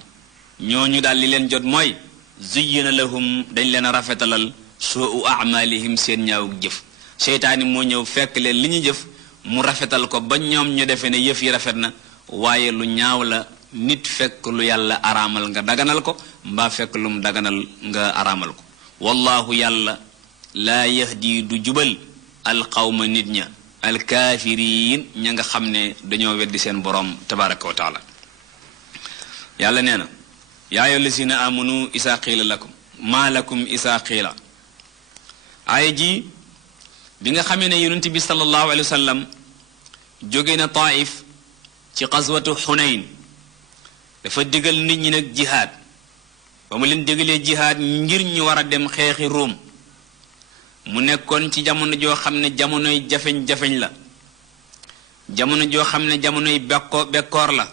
ñooñu daal li leen jot mooy zuyyina lahum dañ leen a rafetalal suu amalihim seen ñaaw jëf seytaani moo ñëw fekk leen li ñu jëf mu rafetal ko ba ñoom ñu defe ne yëf yi rafet na waaye lu ñaaw la nit fekk lu yàlla araamal nga daganal ko mbaa fekk lu mu daganal nga araamal ko wallahu yàlla laa yahdi du jubal alqawma nit ña alkaafiriin ña nga xam ne dañoo weddi seen boroom tabaraka wa taala yàlla nee na yaa ayyuha llazina amanu isaa qiila lakum maa lakum isaa qiila aaya ji bi nga xamee ne yonent bi sallallahu alayhi wa sallam jóge na Taif ci xaswatu Xunayn dafa digal nit ñi nag jihaad ba mu leen digalee jihaad ngir ñu war a dem xeexi Ruum mu nekkoon ci jamono joo xam ne jamonoy jafeñ-jafeñ la jamono joo xam ne jamonoy bekkoor la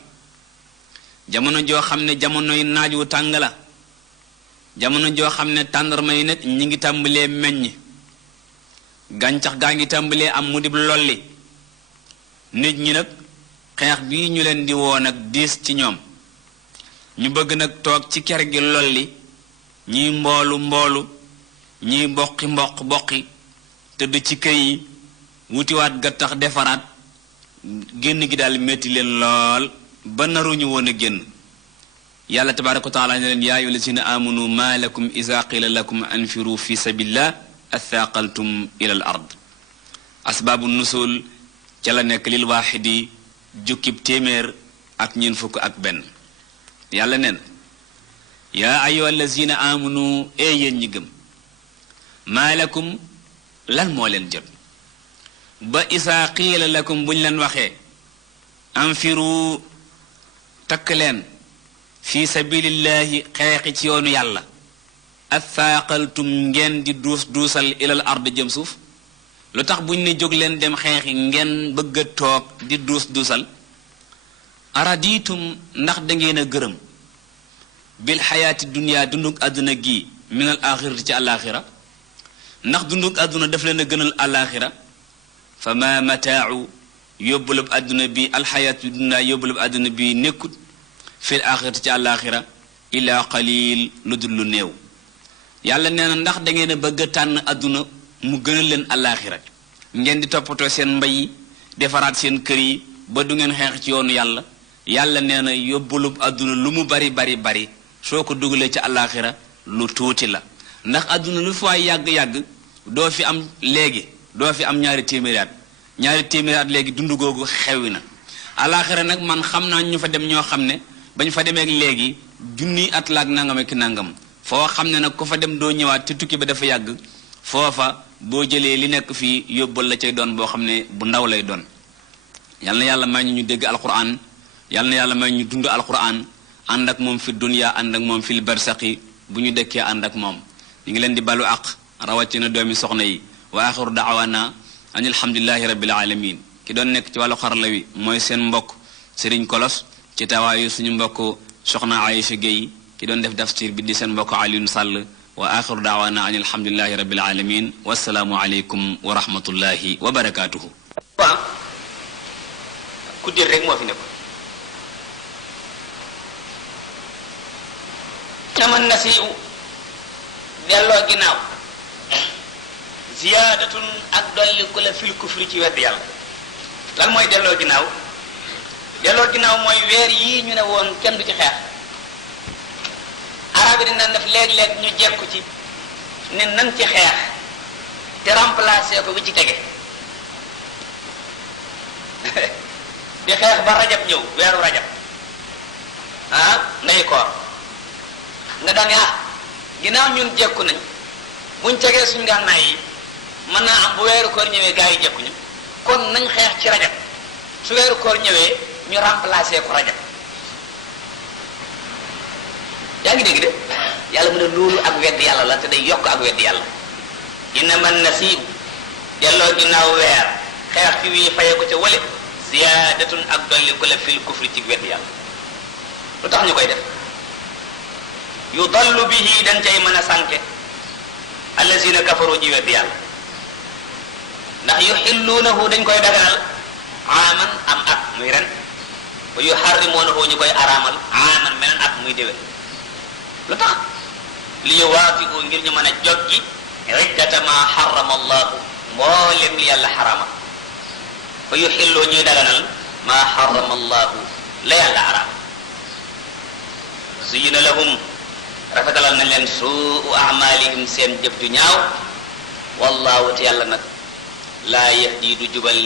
jamono joo xam ne jamonoy naaj wu tàng la jamono joo xam ne tàndarma yi nag ñi ngi tàmbalee meññ gàncax gaa ngi tàmbalee am mu dib lolli nit ñi nag xeex bii ñu leen di woo nag diis ci ñoom ñu bëgg nag toog ci ker gi lolli ñiy mboolu ñiy boqi tëdd ci kër yi wutiwaat gattax defaraat génn gi daal metti leen lool ba naruñu woon a génn yàlla tabaaraka wa taala ne leen yaa ayyuha llazina amanu maa lakum iza qila lakum anfiru fi sabilillah athaqaltum ila al ard asbaabu nusul ca la nekk lil waaxidi jukkib téeméer ak ñeent fukk ak benn yàlla neen yaa ayyuha llazina amanu yéen ñi gëm maa lakum lan moo leen jot ba isaa qiila lakum buñ leen waxee anfiru takk leen fi sabilillahi xeexi ci yoonu yàlla athaaqaltum ngeen di duusal ilal ard jëm suuf lu tax buñ ne jóg leen dem xeexi ngeen bëgg a toog di duusal araditum ndax da ngeen a gërëm bil xayaati dunya dunduk àdduna gi minal axirati ci àllaaxira ndax dunduk àdduna daf leen a gënal àllaaxira fa ma mataau yóbbulub àdduna bi alxayaatu dunya yóbbulub àdduna bi nekkut fil axirati ci àllaaxira illa qalil lu dul lu néew yàlla nee na ndax da ngeen a bëgg a tànn àdduna mu gënal leen àllaaxira ngeen di toppatoo seen mbay yi defaraat seen kër yi ba du ngeen xeex ci yoonu yàlla yàlla nee na yóbbulub àdduna lu mu bari soo ko dugalee ci àllaaxira lu tuuti la ndax àdduna lu fi waay yàgg-yàgg doo fi am léegi doo fi am ñaari téeméeri at léegi dund googu xewwi na àllaaxira nag man xam naa ñu fa dem ñoo xam ne bañ fa demee léegi junniy at laak nangam ak nangam foo xam ne nag ku fa dem doo ñëwaat te tukki ba dafa yàgg foofa boo jëlee li nekk fii yóbbal la cay doon boo xam ne bu ndaw lay doon yal na yàlla may ñu dégg alquran yal na yàlla may ñu dund alquran ànd ak moom fi dunya ànd ak moom fil barsaqi bu ñu dëkkee ànd ak moom ñu ngi leen di balu àq rawatina doomi soxna yi wa axiru daawana an alhamdulillahi rabbil alamin ki doon nekk ci wàllu xarala wi mooy seen mbokk Serigne Kolos ci tawaayu suñu mbokk soxna Aïcha Gueye ki doon def tafsir bi di seen mbokk Alioune Sall wa axiru daawana an alhamdulillahi rabbil alamin wasalaamu aleykum wa rahmatullahi wa barakatuhu waaw ku dir rek moo fi nekk naman nasiu delloo ginnaaw ziyaadatun ak dolli ku la fil kufri ci wedd yàlla lan mooy delloo ginnaaw mooy weer yii ñu ne woon kenn du ci xeex arab yi dina def léeg-léeg ñu jekku ci ne nan ci xeex te remplacer ko bi ci tege di xeex ba rajab ñëw weeru rajab nday koor nga daan ginnaaw ñun jekku nañ buñ tegee suñu gànnaay yi mën naa am bu weeru koor ñëwee gaa yi jekkuñu kon nañ xeex ci rajab su weeru koor ñëwee ñu remplacer ko rajab yaa ngi dégg de yàlla mu ne loolu ak weddi yàlla la te day yokk ak weddi yàlla innama nasiu delloo ginnaaw weer xeex fi wii faye ko ca wale ziyaadatun ak dolli ko la fil kufri ci weddi yàlla lu tax ñu koy def yudallu bihi dañ cay mën a sànke allazina kafaru ji weddi yàlla ndax yuxilluunahu dañ koy daganal aaman am at muy ren wa yuxarrimuunahu ñu koy araamal aaman meneen at muy déwén lu tax li yuwaafiqu ngir ñu mën a jot ji iddata ma xarama allahu mboolem li yàlla xarama fa yuxilloo ñuy daganal ma xarama allahu la yàlla araam zuyina lahum rafetalal na leen suu amalihim seen jëf ju ñaaw wallahu te yàlla nag laa yahdi du jubal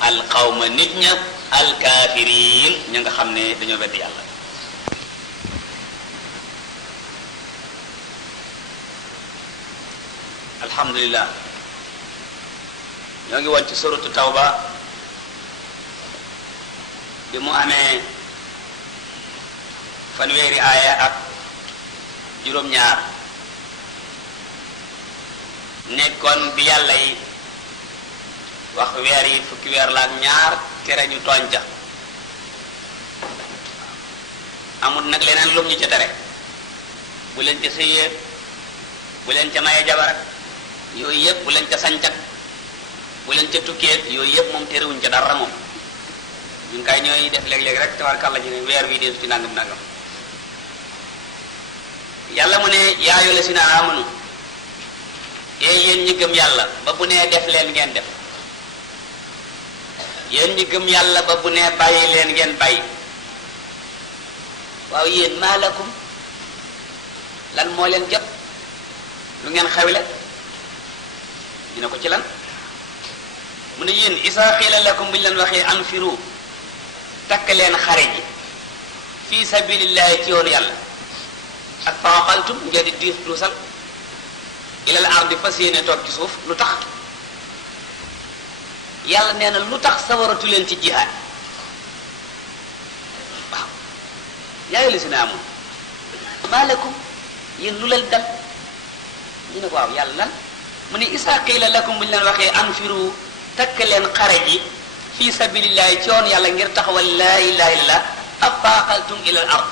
alqawma nit ña alkaafiriin ña nga xam ne dañoo wedd yàlla alhamdulillah ñoo ngi woon ci suratu tawba bi mu amee fanweeri aaya ak juróom-ñaar nekkoon bi yàlla yi wax weer yi fukki weer la ak ñaar tere ñu tooñ ca amul nag leneen lum ñu ca tere bu leen ca sëyee bu leen ca maye jabar yooyu yëpp bu leen ca sancak bu leen ca tukkeet yooyu yëpp moom terewuñ ca dara moom ñun kay ñooy def léeg-léeg rek tabarkàlla ñu ne weer wi deesu ci nangam nangam yàlla mu ne yaayu la si na amanu yéen ñi gëm yàlla ba bu nee def leen ngeen def yéen ñi gëm yàlla ba bu nee bàyyi leen ngeen bàyyi waaw yéen maalakum lan moo leen jot lu ngeen xewle ñu ne ko ci lan mu ne yéen isa xiila lakum bu ñu leen waxee anfiru takk leen xare ji fi sabilillahi ci yoonu yàlla ak faaqaltum ngeen di diis duusal ilal ardi fas yéene toog ci suuf lu tax yàlla nee na lu tax sawaratu leen ci jihaad waaw yaayu la si na amoon maalakum yéen lu leen dal ñu ne ko waaw yàlla lan mu ne isa qila lakum bu ñu leen waxee anfiru takk leen xare ji fi sabilillahi ci yoon yàlla ngir taxawal laa ilaha illallah afaqaltum ila al ard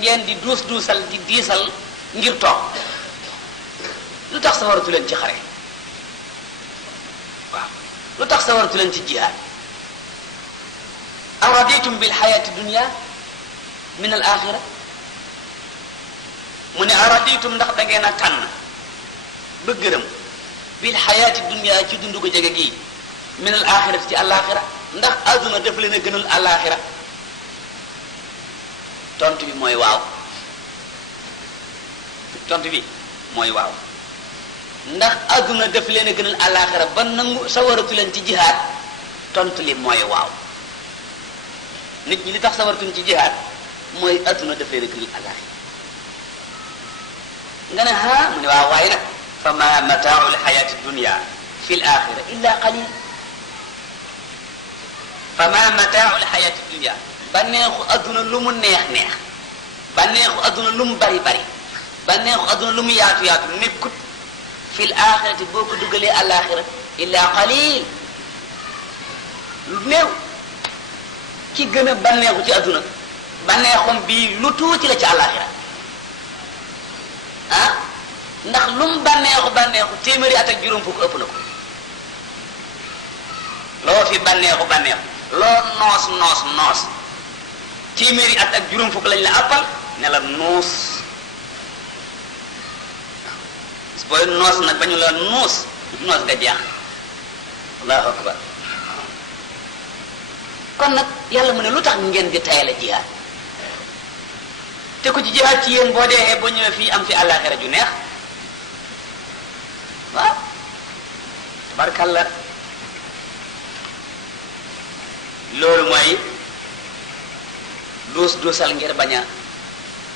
ngeen di duusal di diisal ngir toog lu tax sawaratu leen ci xare waaw lu tax sawaratu leen ci jihaad araditum bil hayati dunya min al axira mu ne araditum ndax da ngeen a tànn ba gërëm bil hayati dunya ci dundu ko jege gii min al axirati ci alaxira ndax aduna def leen a gënal alaxira tontu bi mooy waaw tontu bi mooy waaw ndax aduna def leen a gënal alaxira ba nangu sawaratu leen ci jihaad tontu li mooy waaw nit ñi li tax sawaratuñ ci jihaad mooy aduna def leen a gënal alaxira nga ne ha mu ne waaw waaye nag fa ma mataau lxayati dunia fi l axira illa qalil fa ma mataau lxayati dunia bànneexu adduna lu mu neex neex bànneexu adduna lu mu bari bari bànneexu adduna lu mu yaatu yaatu nekkut fi l axirati boo ko dugalee alaxira illa qalil lu néew ki gën a bànneexu ci adduna bànneexum bii lu tuuti la ci alaxira ah ndax lu mu bànneexu téeméeri at ak juróom fukk ëpp na ko loo fi bànneexu loo noos téeméeri at ak juróom fukk lañ la appal ne la noos booy noos nag ba ñu la noos nga jeex allahu akbar kon nag yàlla mu ne lu tax ngeen di tayale jihaad te ku ci jihaad ci yéen boo dee boo ñëwee fii am fi àllaaxira ju neex waaw tabarkalla loolu mooy duusal ngir bañ a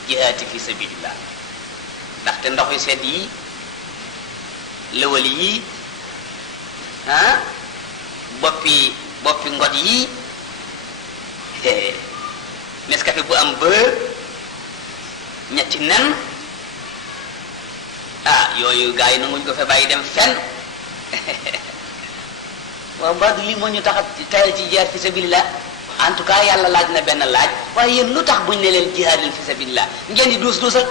jihaati fi sabilillah ndaxte ndox yu sedd yi lëwali yi boppi ngot yi Nescafé bu am beurre ñetti nen yooyu gars yi nanguñ ko fa bàyyi dem fenn waaw mbaadu lii moo ñu tax a tayal ci jihaad fi sabilillah en tout cas yàlla laaj na benn laaj waaye yéen lu tax buñ ne leen jihaad leen fi sabilillah ngeen di duusal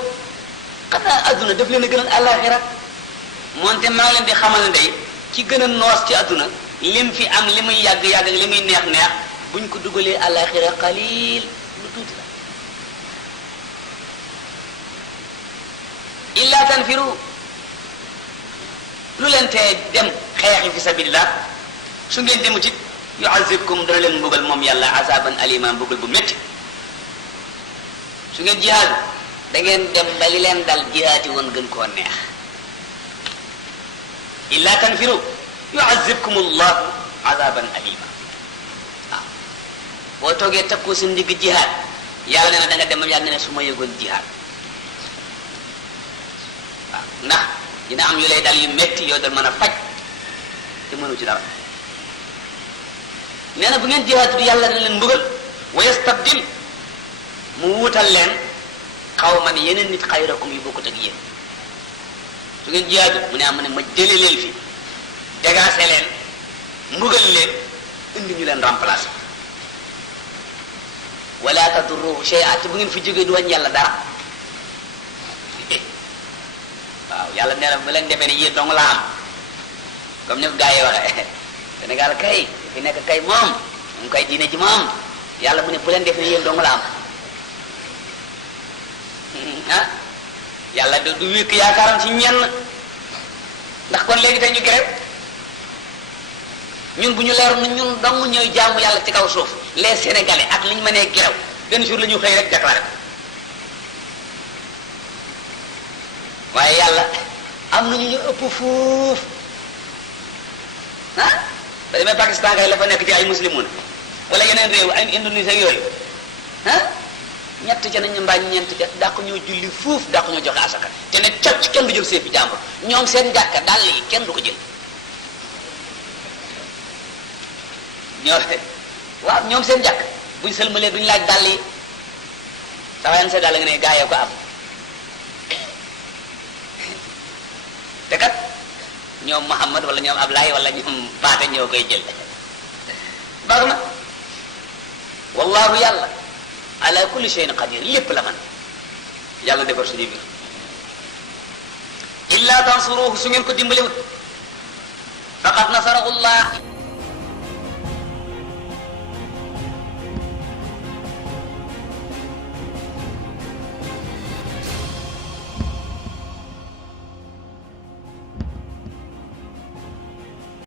xanaa adduna daf leen a gënal àllaaxira moonte maa leen di xamal ne day ci gën a noos ci adduna lim fi am li muy yàgg-yàgg li muy neex buñ ko dugalee àllaaxira qalil lu tuuti la illa tanfiru lu leen tee dem xeexi fi sabilillah su ngeen demut it yuazibkum dana leen mbugal moom yàlla azaban alima mbugal bu métti su ngeen jihaad da ngeen dem ba li leen dal jihaati woon gën koo neex illa tanfiru yuazibkum allahu azaban alima waaw boo toogee takkoo sa ndigg jihaad yàlla nee na da nga dem ba yàlla ne su ma yëgoon jihaad waaw ndax dina am yu lay dal yu métti yoo dal mën a faj te mënu ci dara nee na bu ngeen jihaatu yàlla na leen mbugal wa yastabdil mu wuutal leen xawman yeneen nit xayrakum yu bokkut ak yéen su ngeen jihaatu mu ne am ne ma jële leen fi dégaase leen mbugal leen indi ñu leen remplacer wala tadurruhu shay'a te bu ngeen fi jógee du wañ yàlla dara waaw yàlla nee na bu leen defee ne yéen dong la am comme ni ko gars yi waxee Sénégal kay fi nekk kay moom kay diine ji moom yàlla mu ne bu leen defee ne yéen dong la am yàlla du wékk yaakaaram ci ñenn ndax kon léegi tey ñu grève ñun bu ñu leeroon na ñun dong ñooy jaamu yàlla ci kaw suuf les sénégalais ak li ñu mënee grève benn jour la ñu xëy rek déclaré ko waaye yàlla am nañu ñu ëpp fuuf ba demee Pakistan kay la fa nekk ci ay muslimoon wala yeneen réew ay Indonésie yooyu ñett ca nañu mbaa ñeent ca dàq ñoo julli fuuf dàq ñoo joxe asaka te ne cocc kenn du jël seefi jàmbur ñoom seen jàkka dàll yi kenn du ko jël waaw ñoom seen jàkk buñ sëlmalee duñ laaj dàll yi sa wayan sa dàll nga ne gaayee ko am ñoom Muhammad wala ñoom Ablaye wala ñoom Paate ñoo koy jël baax na wallahu yàlla ala kulli shay'in qadir lépp la man yàlla defar suñu biir illa tansuruhu su ngeen ko dimbalewut faqad nasarahu llah